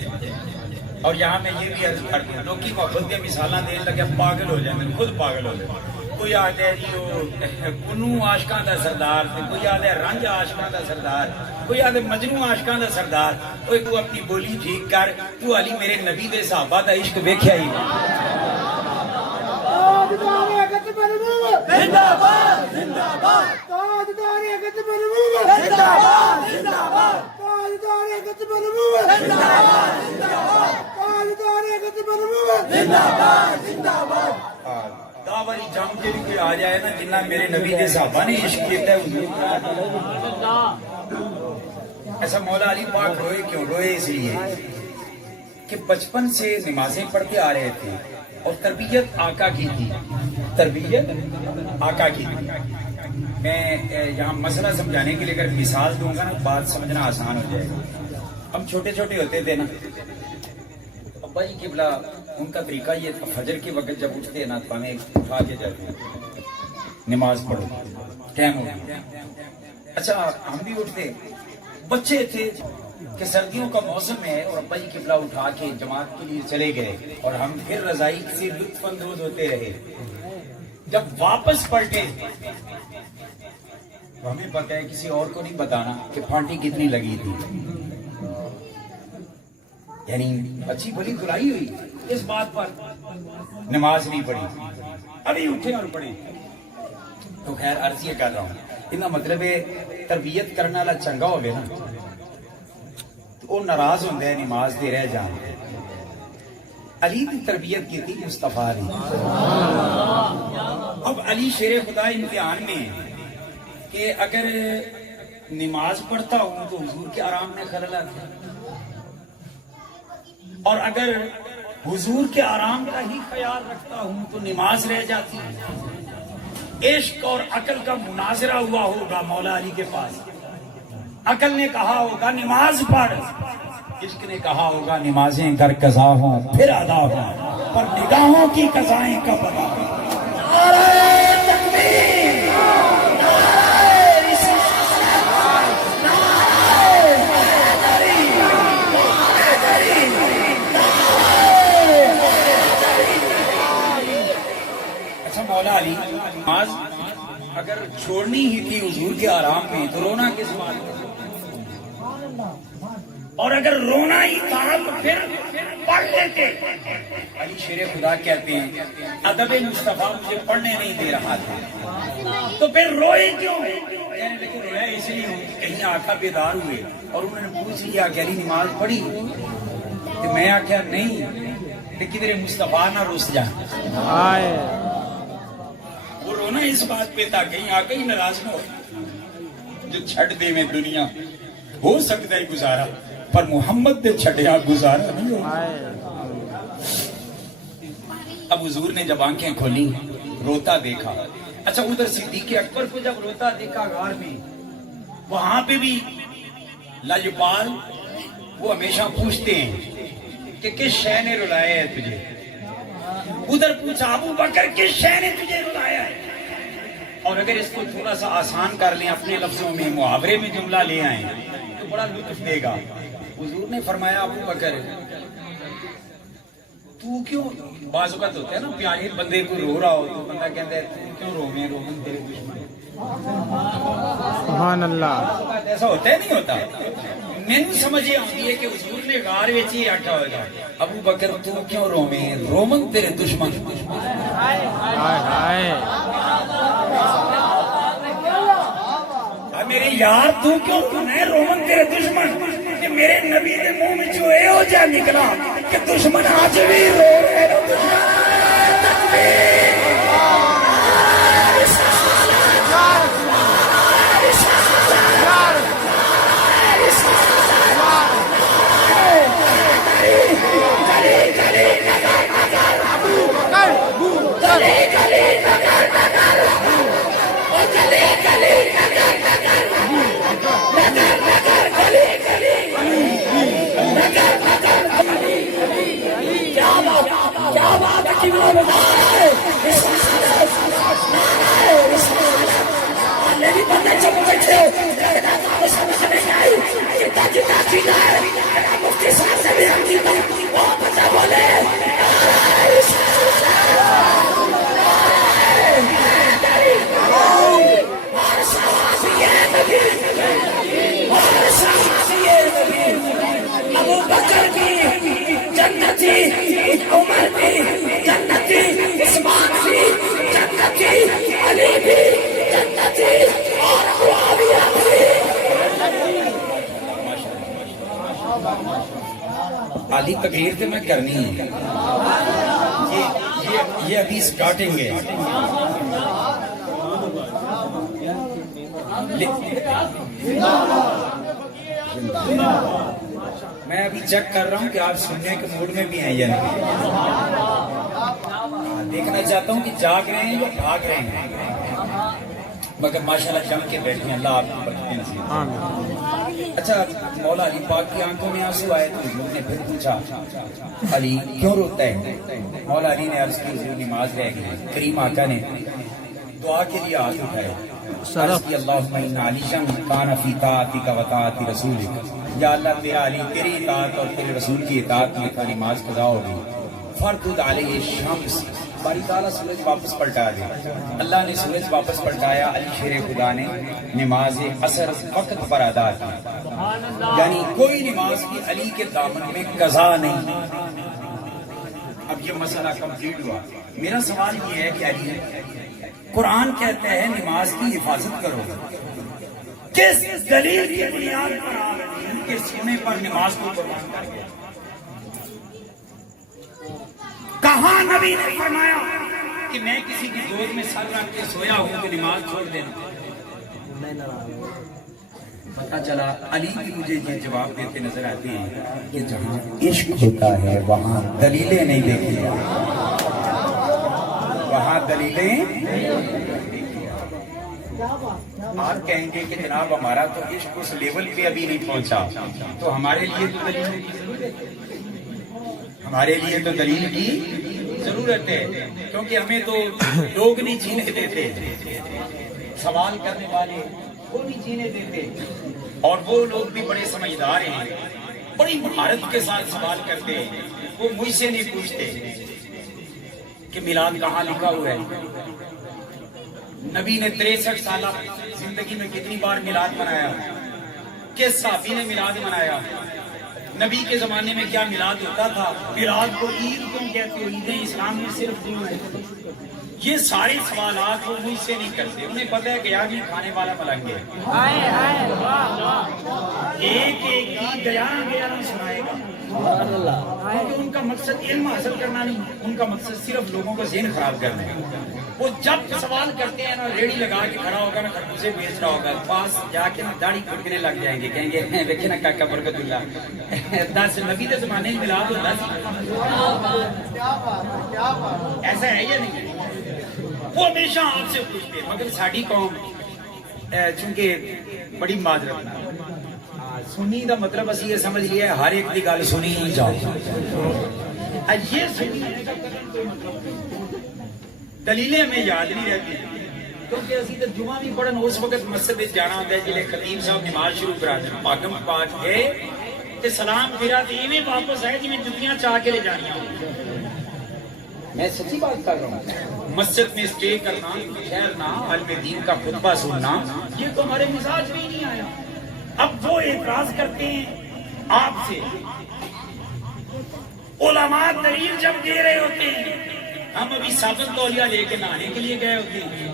اور یہاں میں یہ بھی عرض کر دوں، لوگ کی محبت کے مثالاں دین لگے پاگل ہو جائیں، میں خود پاگل ہو جائیں۔ کوئی آدھے ہے جی وہ کنو عاشقاں دا سردار، کوئی آدھے رنج عاشقاں دا سردار، کوئی آدھے مجنو عاشقاں دا سردار۔ کوئی تو اپنی بولی ٹھیک کر، تو علی میرے نبی دے صحابہ دا عشق ویکھیا ہی داوری جام کے بھی کوئی آ جائے نا جنہ میرے نبی دے صحابہ نے عشق کیتا ہے حضور۔ ایسا مولا علی پاک روئے کیوں؟ روئے اس لیے کہ بچپن سے نمازیں پڑھتے آ رہے تھے اور تربیت آقا کی تھی، تربیت آقا کی تھی۔ میں یہاں مسئلہ سمجھانے کے لیے اگر مثال دوں گا نا بات سمجھنا آسان ہو جائے گا۔ ہم چھوٹے چھوٹے ہوتے تھے نا، ابا جی قبلہ ان کا طریقہ یہ تھا، فجر کے وقت جب اٹھتے نا تو ہمیں اٹھا کے جاتے نماز پڑھو، ٹائم ہو گیا۔ اچھا ہم بھی اٹھتے، بچے تھے کہ سردیوں کا موسم ہے اور ابا جی قبلہ اٹھا کے جماعت کے لیے چلے گئے اور ہم پھر رضائی سے لطف اندوز ہوتے رہے۔ جب واپس پلٹے تو ہمیں پتہ ہے کسی اور کو نہیں بتانا کہ پھانٹی کتنی لگی تھی، یعنی اچھی بڑی دلائی ہوئی اس بات پر، نماز نہیں پڑھی، ابھی اٹھے اور پڑھی۔ تو خیر عرض یہ کر رہا ہوں، اتنا مطلب ہے تربیت کرنے والا چنگا ہو گیا نا تو وہ ناراض ہوتا ہے نماز دے رہ جان۔ علی کی تربیت کی تھی مصطفیٰ نے۔ اب علی شیر خدا امتحان میں کہ اگر نماز پڑھتا ہوں تو حضور کے آرام میں خلل آتا ہے، اور اگر حضور کے آرام کا ہی خیال رکھتا ہوں تو نماز رہ جاتی ہے۔ عشق اور عقل کا مناظرہ ہوا ہوگا مولا علی کے پاس، عقل نے کہا ہوگا نماز پڑھ، عشق نے کہا ہوگا نمازیں گر قضا ہوں پھر ادا ہوں، پر نگاہوں کی قضائیں کب ادا ہوں۔ مولا علی نماز اگر چھوڑنی ہی تھی حضور کے آرام میں تو رونا کس بات میں؟ اور اگر رونا ہی تھا تو پھر پڑھ لیتے. علی شیر خدا کہتے ہیں ادب مصطفیٰ مجھے پڑھنے نہیں دے رہا تھا تو پھر روئے کیوں؟ کہنے لگے رویا اس لیے کہیں آقا بیدار ہوئے اور انہوں نے پوچھ لیا کہ علی نماز پڑھی؟ تو میں آخیا نہیں لیکن میرے مصطفیٰ نہ رس جائیں. وہ رونا اس بات پہ تھا کہیں آقا ہی ناراض نہ ہو جو چھڑ دے میں دنیا ہو سکتا ہے گزارا پر محمد نے چھڑیا گزارا نہیں ہو. اب حضور نے جب آنکھیں کھولی روتا دیکھا. اچھا ادھر صدیق اکبر کو جب روتا دیکھا غار میں وہاں پہ بھی لاجپال وہ ہمیشہ پوچھتے ہیں کہ کس شے نے رلایا ہے تجھے. ادھر پوچھا ابو بکر کس شے نے تجھے رلایا ہے. اور اگر اس کو تھوڑا سا آسان کر لیں اپنے لفظوں میں محاورے میں جملہ لے آئیں تو بڑا لطف دے گا. حضور نے فرمایا ابو بکر تو کیوں بعض اوقات ہوتا ہے نا پیارے بندے کو رو رہا ہو تو بندہ کہتا ہے تو کیوں روے رومن تیرے دشمن. سبحان اللہ. ایسا ہوتا ہے نہیں ہوتا. میں سمجھ آتی ہے کہ حضور نے غار وچ ہی آٹا ہوگا ابو بکر تو کیوں روے رومن تیرے دشمن. میرے یار تو کیوں رونے رومن تیرے دشمن کہ میرے نبی کے منہ میں جو اے ہو جا نکلا کہ دشمن آج بھی رو رہے ابو بکر کی جنتی عمر بھی جنتی عثمان بھی جنتی علی بھی جنتی اور معاویہ بھی. علی تقریر تو میں کرنی ہے یہ ابھی سٹارٹنگ ہے. میں ابھی چیک کر رہا ہوں کہ آپ سننے کے موڈ میں بھی ہیں یا نہیں. دیکھنا چاہتا ہوں کہ جاگ رہے ہیں یا بھاگ رہے ہیں مگر ماشاءاللہ جم کے بیٹھے ہیں. اللہ آپ کو برکتیں نصیب. اچھا مولا علی پاک کی آنکھوں میں آنسو آئے تو حضور نے پھر پوچھا علی کیوں روتا ہے. مولا علی نے عرض کی حضور نماز رہ گئی. کریم آقا نے دعا کے لیے ہاتھ اٹھائے عرض کی اللہم ان علیشم کان فی طاعتک و طاعت رسولک. یا اللہ تیرا علی تیری اطاعت اور تیرے رسول کی اطاعت میں تھا نماز قضا ہوگی. فرقد علیہ الشمس باری تعالیٰ سورج واپس پلٹا دے. اللہ نے سورج واپس پلٹایا. علی شیر خدا نے نماز عصر وقت پر ادا کی. یعنی کوئی نماز بھی علی کے دامن میں قضا نہیں. اب یہ مسئلہ کمپلیٹ ہوا. میرا سوال یہ ہے کہ علی قرآن کہتا ہے نماز کی حفاظت کرو. کس دلیل کی بنیاد پر ان کے سینے پر نماز کو قربان کر دیا؟ کہاں نبی نے فرمایا کہ میں کسی کی گود میں سر رکھ کے سویا ہوں کہ نماز چھوڑ دینا؟ پتا چلا علی بھی مجھے یہ جواب دیتے نظر آتے ہیں کہ جہاں عشق ہوتا ہے وہاں دلیلیں نہیں دیکھی جاتی. وہاں دلیلیں آپ کہیں گے کہ جناب ہمارا تو عشق اس لیول پہ ابھی نہیں پہنچا تو ہمارے لیے تو دلیل کی ضرورت ہے. ہمارے لیے تو دلیل کی ضرورت ہے کیونکہ ہمیں تو لوگ نہیں جینے دیتے. سوال کرنے والے وہ نہیں جینے دیتے اور وہ لوگ بھی بڑے سمجھدار ہیں بڑی مہارت کے ساتھ سوال کرتے ہیں. وہ مجھ سے نہیں پوچھتے کہ میلاد کہاں لکھا ہوا ہے؟ نبی نے 63 سالہ زندگی میں کتنی بار میلاد منایا؟ کس صحابی نے میلاد منایا؟ نبی کے زمانے میں کیا میلاد ہوتا تھا؟ میلاد کو عید کیوں کہتے ہو؟ عیدیں اسلام میں صرف دو ہیں۔ یہ سارے سوالات وہ مجھ سے نہیں کرتے، انہیں پتہ ہے کہ آج یہ کھانے والا ملنگ ہے، ایک ایک کی گیارہ سنائے گا، کیونکہ ان کا مقصد علم حاصل کرنا نہیں، ان کا مقصد صرف لوگوں کا ذہن خراب کرنا ہے۔ وہ جب سوال کرتے ہیں نا، ریڑھی لگا کے کھڑا ہوگا نا، خربوزے بیچ رہا ہوگا، پاس جا کے نا داڑھی کھٹکنے لگ جائیں گے، کہیں گے دیکھیں نا کاکا برکت اللہ 10 نبی کے زمانے میں میلاد ہوتا تھا، ایسا ہے یا نہیں؟ وہ ہمیشہ آپ سے پوچھتے ہیں، مگر ساڈی قوم چونکہ بڑی معذرت سنی دا مطلب اسی یہ سمجھ لیا ہے ہر ایک دی گل سنی ہی جاؤ، یہ سنی دلیلیں ہمیں یاد نہیں رہتی، کیونکہ اسی تو جمعہ بھی پڑھن اس وقت مسجد میں جانا ہوتا ہے جلے خطیب صاحب نماز شروع کرا دیں، پاکم پاک گئے تے سلام پھرا تے ایویں واپس آئے جی میں جتیاں چاہ کے لے جانیاں ہوں۔ میں سچی بات کر رہا ہوں، مسجد میں اسٹے کرنا، ٹھہرنا، عالم دین کا خطبہ سننا، یہ تو ہمارے مزاج میں ہی نہیں آیا۔ اب وہ اعتراض کرتے ہیں آپ سے، علماء دلیل جب دے رہے ہوتے ہیں، ہم ابھی ثابت تولیہ لے کے نہانے کے لیے گئے ہوتے ہیں،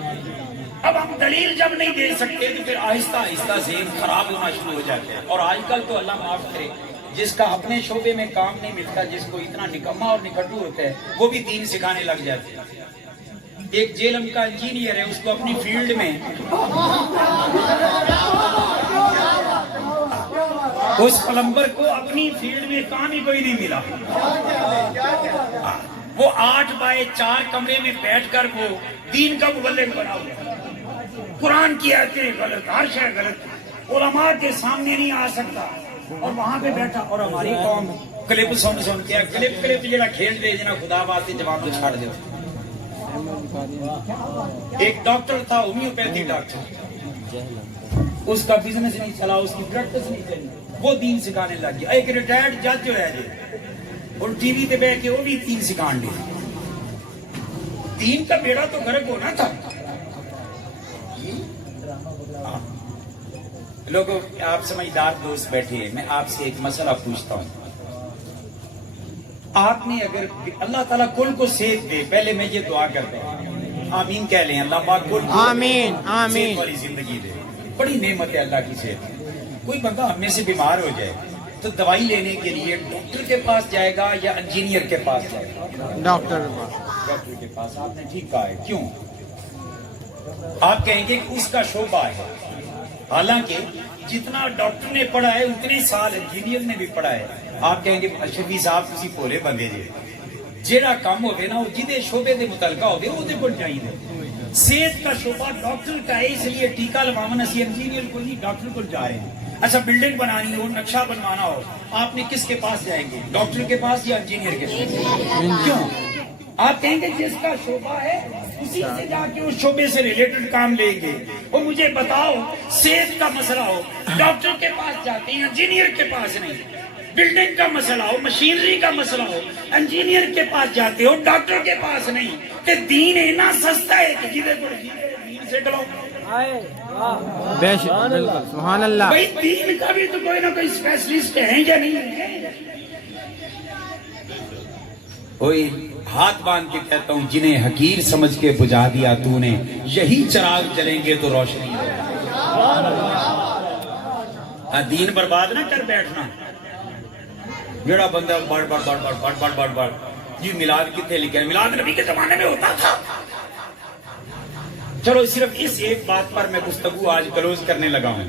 اب ہم دلیل جب نہیں دے سکتے تو پھر آہستہ آہستہ ذہن خراب ہونا شروع ہو جاتا ہے۔ اور آج کل تو اللہ معاف کرے، جس کا اپنے شعبے میں کام نہیں ملتا، جس کو اتنا نکما اور نکٹو ہوتا ہے، وہ بھی دین سکھانے لگ جاتے ہیں۔ ایک جیلم کا انجینئر ہے، اس کو اپنی فیلڈ میں اس پلمبر کو اپنی فیلڈ میں کام ہی کوئی نہیں ملا، وہ 8x4 کمرے میں بیٹھ کر وہ دین کا مبلغ بنا ہوا، قرآن کی آیتیں غلط، ہر شے غلط، علماء کے سامنے نہیں آ سکتا، اور وہاں پہ بیٹھا۔ اور ہماری قوم کلپ سن کے کلپ جڑا کھیل دے جنا خدا واسطے جواب تو چھاڑ دے۔ ایک ڈاکٹر تھا، ہومیوپیتھی ڈاکٹر، اس کا بزنس نہیں چلا، اس کی پریکٹس نہیں چلی، وہ دین سکھانے لگ گیا۔ ایک ریٹائرڈ جج جو ہے جی، اور ٹی وی پہ بیٹھ کے وہ بھی دین سکھان دے، دین کا بیڑا تو غرق ہونا تھا۔ لوگوں، آپ سمجھدار دوست بیٹھے ہیں، میں آپ سے ایک مسئلہ پوچھتا ہوں، آپ نے اگر اللہ تعالیٰ کل کو صحت دے، پہلے میں یہ دعا کرتا ہوں، آمین کہہ لیں، اللہ پاک کل کو آمین آمین صحت والی زندگی دے، بڑی نعمت ہے اللہ کی صحت۔ کوئی بندہ ہم میں سے بیمار ہو جائے تو دوائی لینے کے لیے ڈاکٹر کے پاس جائے گا یا انجینئر کے پاس جائے گا؟ ڈاکٹر کے پاس۔ آپ نے ٹھیک کہا ہے، کیوں؟ آپ کہیں گے کہ اس کا شعبہ ہے، حالانکہ جتنا ڈاکٹر نے پڑھا ہے اتنے سال انجینئر نے بھی پڑھا ہے۔ آپ کہیں گے شفیع صاحب تسی بھولے بندے جی، جیڑا کام ہوگے نا وہ جدے شعبے دے متعلقہ ہوگے وہ دے کو چاہیے۔ صحت کا شعبہ ڈاکٹر کا ہے، اس لیے ٹیکہ لگاون اسی انجینئر کو نہیں ڈاکٹر کو جا رہے ہیں۔ اچھا بلڈنگ بنانی ہو، نقشہ بنوانا ہو، آپ نے کس کے پاس جائیں گے؟ ڈاکٹر کے پاس یا انجینئر کے پاس؟ کیوں؟ آپ کہیں گے جس کا شعبہ ہے اسی سے جا کے اس شعبے سے ریلیٹڈ کام لیں گے۔ وہ مجھے بتاؤ، صحت کا مسئلہ ہو ڈاکٹر کے پاس جاتے ہیں، انجینئر کے پاس نہیں۔ بلڈنگ کا مسئلہ ہو، مشینری کا مسئلہ ہو، انجینئر کے پاس جاتے ہو، ڈاکٹر کے پاس نہیں۔ کہ دین اتنا سستا ہے کہ جدے کو دین سے ڈرو۔ بے شک، بالکل، سبحان اللہ۔ بھائی دین کا بھی تو کوئی نہ کوئی اسپیشلسٹ ہیں یا نہیں ہے؟ کوئی ہاتھ باندھ کے کہتا ہوں، جنہیں حقیر سمجھ کے بجھا دیا تو نے، یہی چراغ جلیں گے تو روشنی ہے۔ دین برباد نہ کر بیٹھنا۔ جڑا بندہ بڑ بڑ بڑ بڑ بڑ بڑ بڑ بڑ جی میلاد کتنے لکھا ہے؟ میلاد نبی کے زمانے میں ہوتا تھا۔ چلو صرف اس ایک بات پر میں گفتگو آج کلوز کرنے لگا ہوں،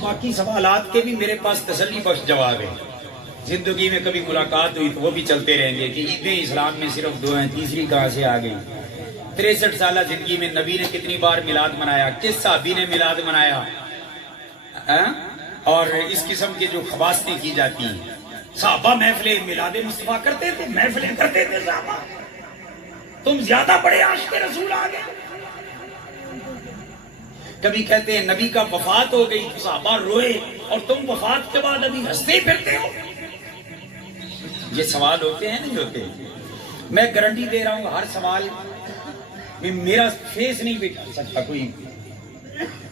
باقی سوالات کے بھی میرے پاس تسلی بخش جواب ہے۔ زندگی میں کبھی ملاقات ہوئی تو وہ بھی چلتے رہیں گے کہ عیدیں اسلام میں صرف 2 ہیں، تیسری کہاں سے آ گئی؟ 63 سالہ زندگی میں نبی نے کتنی بار میلاد منایا؟ کس صحابی نے میلاد منایا؟ اور اس قسم کے جو خواستیں کی جاتی ہیں، صحابہ محفلیں میلاد مصطفیٰ کرتے تھے، محفلیں کرتے تھے صحابہ۔ تم زیادہ بڑے عاشق رسول آ گئے۔ کبھی کہتے ہیں نبی کا وفات ہو گئی تو صحابہ روئے، اور تم وفات کے بعد ابھی ہنستے پھرتے ہو۔ یہ سوال ہوتے ہیں نہیں ہوتے؟ میں گارنٹی دے رہا ہوں ہر سوال میں میرا فیس نہیں بٹھا سکتا کوئی،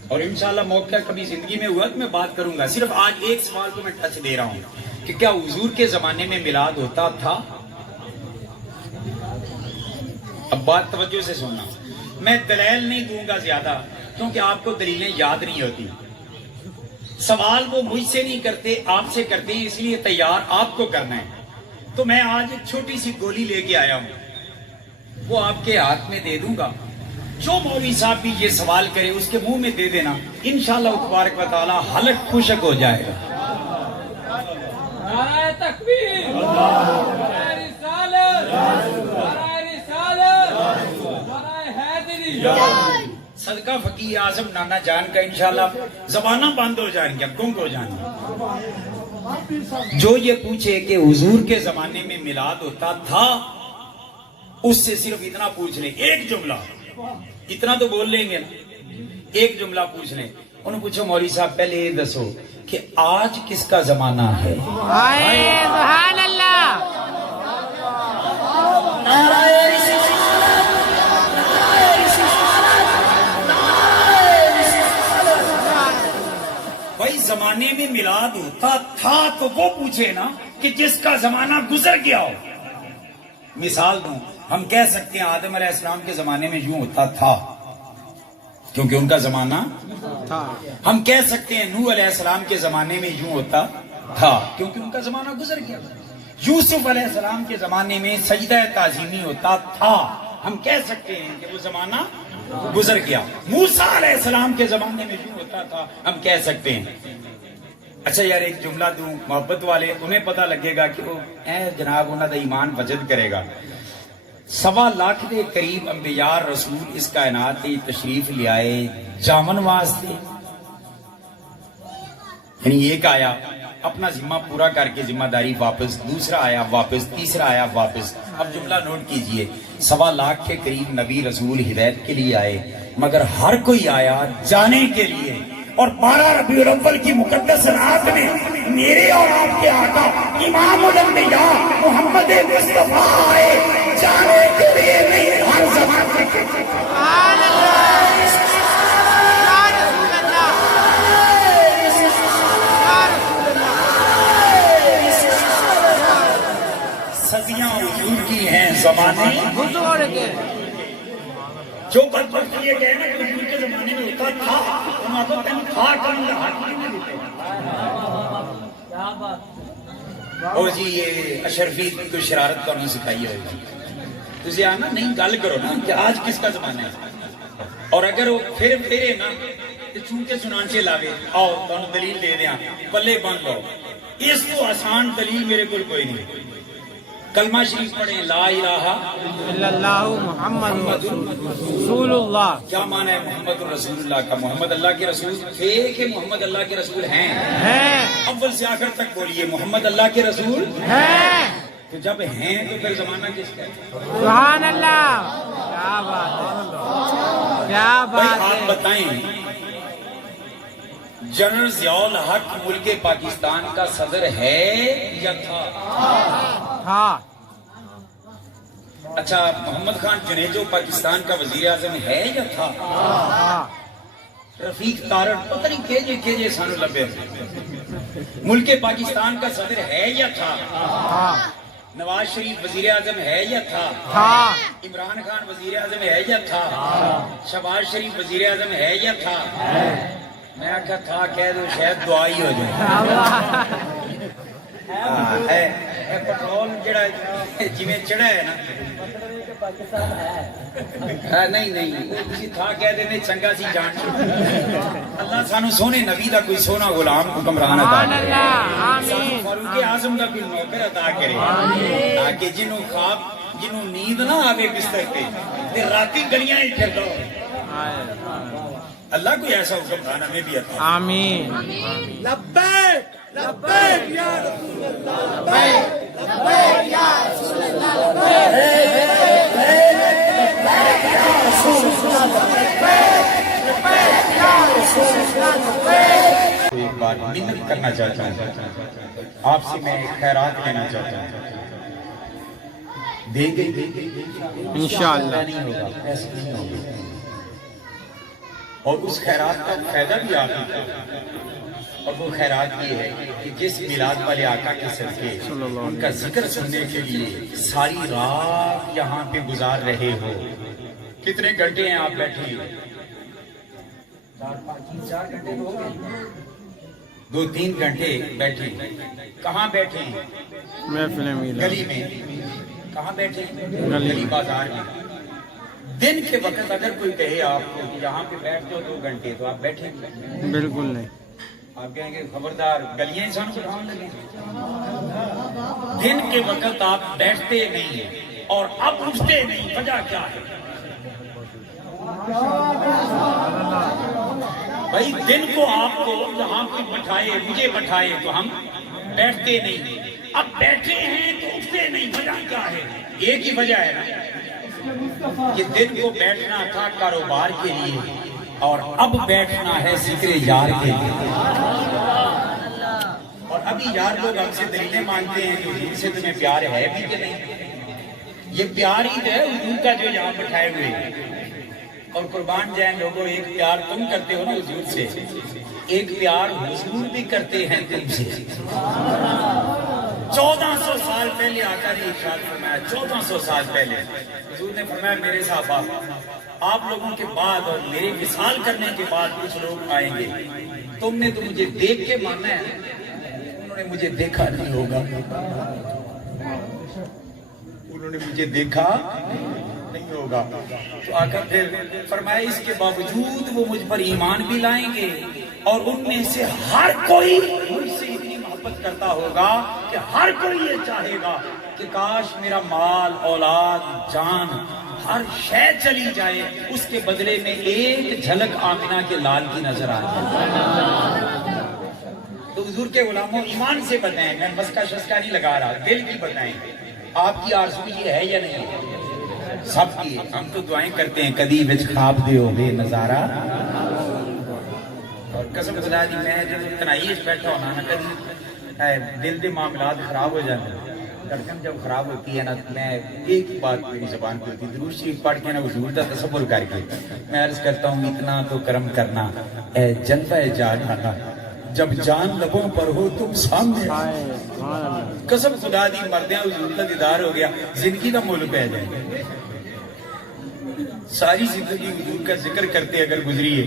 اور انشاءاللہ موقع کبھی زندگی میں ہوا تو میں بات کروں گا. صرف آج ایک سوال کو میں ٹچ دے رہا ہوں کہ کیا حضور کے زمانے میں میلاد ہوتا تھا؟ اب بات توجہ سے سننا، میں دلیل نہیں دوں گا زیادہ کیونکہ آپ کو دلیلیں یاد نہیں ہوتی. سوال وہ مجھ سے نہیں کرتے، آپ سے کرتے ہیں، اس لیے تیار آپ کو کرنا ہے. تو میں آج ایک چھوٹی سی گولی لے کے آیا ہوں، وہ آپ کے ہاتھ میں دے دوں گا. جو مولوی صاحب بھی یہ سوال کرے اس کے منہ میں دے دینا، انشاءاللہ تبارک و تعالی حلق خشک ہو جائے گا. نعرہ تکبیر، نعرہ رسالت، نعرہ رسالت، نعرہ حیدری. صدقہ فقیر اعظم نانا جان کا انشاءاللہ زبانہ بند ہو جائیں گے، گنگ ہو جائیں گے. جو یہ پوچھے کہ حضور کے زمانے میں میلاد ہوتا تھا، اس سے صرف اتنا پوچھ لیں، ایک جملہ، اتنا تو بول لیں گے نا، ایک جملہ پوچھ لیں. انہوں پوچھو مولوی صاحب پہلے یہ دسو کہ آج کس کا زمانہ ہے؟ سبحان اللہ. بھائی زمانے میں میلاد ہوتا تھا تو وہ پوچھے نا کہ جس کا زمانہ گزر گیا ہو. مثال دوں، ہم کہہ سکتے ہیں آدم علیہ السلام کے زمانے میں یوں ہوتا تھا کیونکہ ان کا زمانہ تھا. ہم کہہ سکتے ہیں نوح علیہ السلام کے زمانے میں یوں ہوتا تھا کیونکہ ان کا زمانہ گزر گیا. یوسف علیہ السلام کے زمانے میں سجدہ تعظیمی ہوتا تھا، ہم کہہ سکتے ہیں کہ وہ زمانہ گزر گیا. موسیٰ علیہ السلام کے زمانے میں یوں ہوتا تھا، ہم کہہ سکتے ہیں. اچھا یار ایک جملہ دوں، محبت والے انہیں پتہ لگے گا کہ وہ جناب انہوں دا ایمان وجد کرے گا. 1.25 لاکھ دے قریب انبیاء رسول اس کائنات تے تشریف لے آئے جامن واسطے. یعنی ایک آیا اپنا ذمہ پورا کر کے ذمہ داری واپس، دوسرا آیا واپس، تیسرا آیا واپس. اب جملہ نوٹ کیجئے، 1.25 لاکھ کے قریب نبی رسول ہدایت کے لیے آئے، مگر ہر کوئی آیا جانے کے لیے. اور 12 ربیع الاول کی مقدس رات میں میرے اور آپ کے آقا امام الانبیاء محمد مصطفیٰ آئے جانے کے لیے نہیں، ہر زمانے کے. سبحان اللہ. یا رسول اللہ، یا رسول اللہ. صدیاں حضور کی ہیں، زمانے حضور کے. جو بدبخت کیے گئے نا حضور کے زمانے میں ہوتا تھا، ہم آپ کو تھا کرنے حق نہیں دیتے. او جی یہ اشرفی کو شرارت کرنا سکھائی ہوگی. تجھے آنا نہیں گل کرو نا کہ آج کس کا زمانہ ہے. اور اگر وہ پھر پھرے نا تو چونکہ سنانچے لاوے، آؤ تمہیں دلیل دے دیا، پلے بن لو. اس کو آسان دلیل میرے کو کوئی نہیں. کلمہ شریف پڑھیں، لا الہ الا اللہ محمد رسول اللہ. کیا معنی ہے محمد رسول اللہ کا؟ محمد اللہ کے رسول تھے کہ محمد اللہ کے رسول ہیں؟ ہیں. اول سے آخر تک بولیے محمد اللہ کے رسول ہیں. تو جب ہیں تو پھر زمانہ کس کا ہے؟ سبحان اللہ. کیا بات ہے، کیا بھائی بات آپ ہے. بتائیں جنرل ضیاء الحق ملک پاکستان کا صدر ہے یا تھا؟ ہاں. اچھا محمد خان جنیجو پاکستان کا وزیر اعظم ہے یا تھا؟ ہاں. رفیق تارڑ پتہ نہیں کیجے سانو لبے ملک پاکستان کا صدر ہے یا تھا؟ ہاں. نواز شریف وزیر اعظم ہے یا تھا؟ ہاں. عمران خان وزیر اعظم ہے یا تھا؟ شہباز شریف وزیر اعظم ہے یا تھا؟ میں آخا تھا کہہ دو شاید دعا ہی ہو جائے. پٹرول جڑا جویں چڑھا ہے نا، نہیں تھا کہہ دینے چنگا سی جان. اللہ سانو سونے نبی دا کوئی سونا غلام حکمران عطا سبحان کرے، اللہ. سانو آمین. فاروق اعظم دا کوئی نوکر عطا کرے، تاکہ جنوں خواب جنوں نیند نہ آوے بستر پہ تے راتی گلیاں ہی پھر دو. اللہ کوئی ایسا حکمران ہمیں بھی عطا. آمین. لبیک لبیک یا رسول اللہ، لبیک لبیک یا رسول اللہ، تو ایک بات منت کرنا چاہتا ہوں آپ سے، میں خیرات کہنا چاہتا ہوں. دے گئی انشاءاللہ نہیں ہوگا، ایسا نہیں ہوگا، اور اس خیرات کا فائدہ بھی آپ کا، اور وہ خیرات یہ ہے کہ جس میلاد والے آقا کے صدقے ان کا ذکر سننے کے لیے ساری رات یہاں پہ گزار رہے ہو، کتنے گھنٹے ہیں آپ بیٹھے؟ 4 گھنٹے ہو گئے، 2-3 گھنٹے بیٹھے، کہاں بیٹھے ہیں؟ محفل میلاد گلی میں، کہاں بیٹھے ہیں؟ گلی بازار میں۔ دن کے وقت اگر کوئی کہے آپ کو کہ یہاں پہ بیٹھ جاؤ 2 گھنٹے تو آپ بیٹھیں گے؟ بالکل نہیں، آپ کہیں گے خبردار گلیاں انسان کو ڈھاؤں لگے۔ دن کے وقت آپ بیٹھتے نہیں ہیں اور اب اٹھتے نہیں، وجہ کیا ہے؟ بھائی دن کو آپ کو جہاں کوئی بٹھائے، مجھے بٹھائے تو ہم بیٹھتے نہیں، اب بیٹھے ہیں تو اٹھتے نہیں، وجہ کیا ہے؟ ایک ہی وجہ ہے نا کہ دن کو بیٹھنا تھا کاروبار کے لیے اور اب بیٹھنا ہے ذکر یار کے لیے، اور ابھی یار لوگ ہم سے دلیلیں مانگتے ہیں کہ حضور سے تمہیں پیار ہے بھی کہ نہیں؟ یہ پیار ہی ہے حضور کا جو یہاں بٹھائے ہوئے ہیں، اور قربان جائیں لوگوں، ایک پیار تم کرتے ہو نا حضور سے، ایک پیار حضور بھی کرتے ہیں تم سے۔ 1400 سال پہلے آقا نے ارشاد فرمایا، 1400 سال پہلے حضور نے فرمایا میرے صحابہ، آپ لوگوں کے بعد اور میرے وصال کرنے کے بعد کچھ لوگ آئیں گے، تم نے تو مجھے دیکھ کے مانا ہے، انہوں نے مجھے دیکھا نہیں ہوگا، انہوں نے مجھے دیکھا نہیں ہوگا، تو آقا پھر فرمایا اس کے باوجود وہ مجھ پر ایمان بھی لائیں گے، اور ان میں سے ہر کوئی مجھ سے اتنی محبت کرتا ہوگا کہ ہر کوئی یہ چاہے گا کہ کاش میرا مال، اولاد، جان، ہر شے چلی جائے، اس کے بدلے میں ایک جھلک آمنہ کے لال کی نظر آ جائے۔ تو حضور کے غلاموں ایمان سے بتائیں، میں مسکا شسکا نہیں لگا رہا، دل کی بتائیں، آپ کی آرزو یہ ہے یا نہیں؟ سب کی، ہم تو دعائیں کرتے ہیں کدی وچ خواب دیو بے نظارہ، اور قسم خدا دی میں جب تنہائی وچ بیٹھا ہونا نا، کدی دل دے معاملات خراب ہو جاتے ہیں، دھڑکن جب خراب ہوتی ہے نا، میں ایک ہی بات میری زبان پہ ہوتی ہے، درود شریف پڑھ کے نا حضور کا تصور کر کے میں عرض کرتا ہوں اتنا تو کرم کرنا اے جلوہ جان آنا، جب جان لبوں پر ہو تم سامنے، قسم خدا دی مردیاں حضور کا دیدار ہو گیا، زندگی کا مول پہ جائے، ساری زندگی حضور کا ذکر کرتے اگر گزری ہے،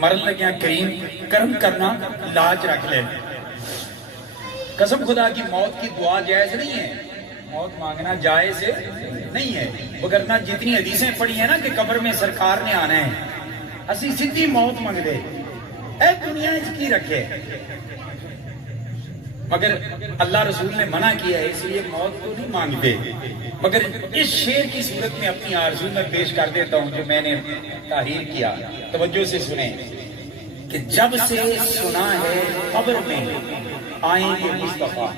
مرن لگیاں کریم کرم کرنا لاج رکھ لیں۔ قسم خدا کی موت کی دعا جائز نہیں ہے، موت مانگنا جائز نہیں ہے، وگرنہ جتنی حدیثیں پڑھی ہیں نا کہ قبر میں سرکار نے آنا ہے، اسی سیدھی موت مانگ دے، اے دنیا اس کی رکھے، مگر اللہ رسول نے منع کیا ہے اس لیے موت کو نہیں مانگتے۔ مگر اس شعر کی صورت میں اپنی آرزو میں پیش کر دیتا ہوں جو میں نے تحریر کیا، توجہ سے سنیں کہ جب سے سنا ہے قبر میں آئیں گے مصطفیٰ،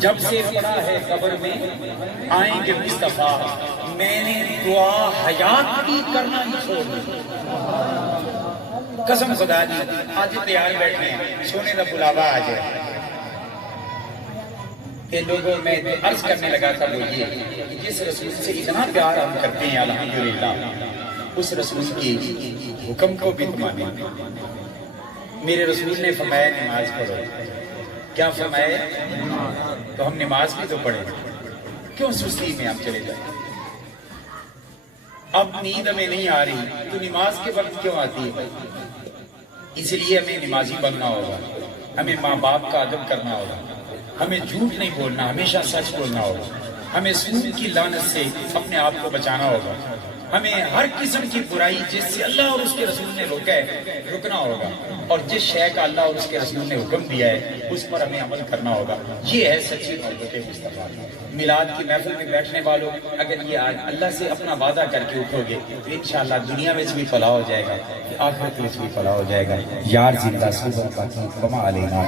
جب سے پڑا ہے قبر میں آئیں گے مصطفیٰ، میں نے دعا حیات کی کرنا ہی چھوڑ دی۔ قسم خدا دی آج تیار بیٹھے ہیں، سونے کا بلاوا آ جائے کہ لوگوں میں عرض کرنے لگا تھا وہ یہ کہ جس رسول سے اتنا پیار ہم کرتے ہیں الحمدللہ، اس رسول کی حکم کو بھی مانیں۔ میرے رسول نے فرمایا نماز پڑھو، کیا فرمایا؟ تو ہم نماز بھی تو پڑھیں، کیوں سستی میں آپ چلے جائیں؟ اب نیند ہمیں نہیں آ رہی تو نماز کے وقت کیوں آتی ہے؟ اس لیے ہمیں نمازی بننا ہوگا، ہمیں ماں باپ کا ادب کرنا ہوگا، ہمیں جھوٹ نہیں بولنا، ہمیشہ سچ بولنا ہوگا، ہمیں سود کی لعنت سے اپنے آپ کو بچانا ہوگا، ہمیں ہر قسم کی برائی جس سے اللہ اور اس کے رسول نے روکا ہے رکنا ہوگا، اور جس شے کا اللہ اور اس کے رسول نے حکم دیا ہے اس پر ہمیں عمل کرنا ہوگا۔ یہ ہے سچی محبت مصطفیٰ۔ میلاد کی محفل میں بیٹھنے والوں اگر یہ آج اللہ سے اپنا وعدہ کر کے اٹھو گے تو انشاءاللہ دنیا میں بھی فلاح ہو جائے گا، آخرت میں بھی فلاح ہو جائے گا۔ یار زندہ صبح کا وما علینا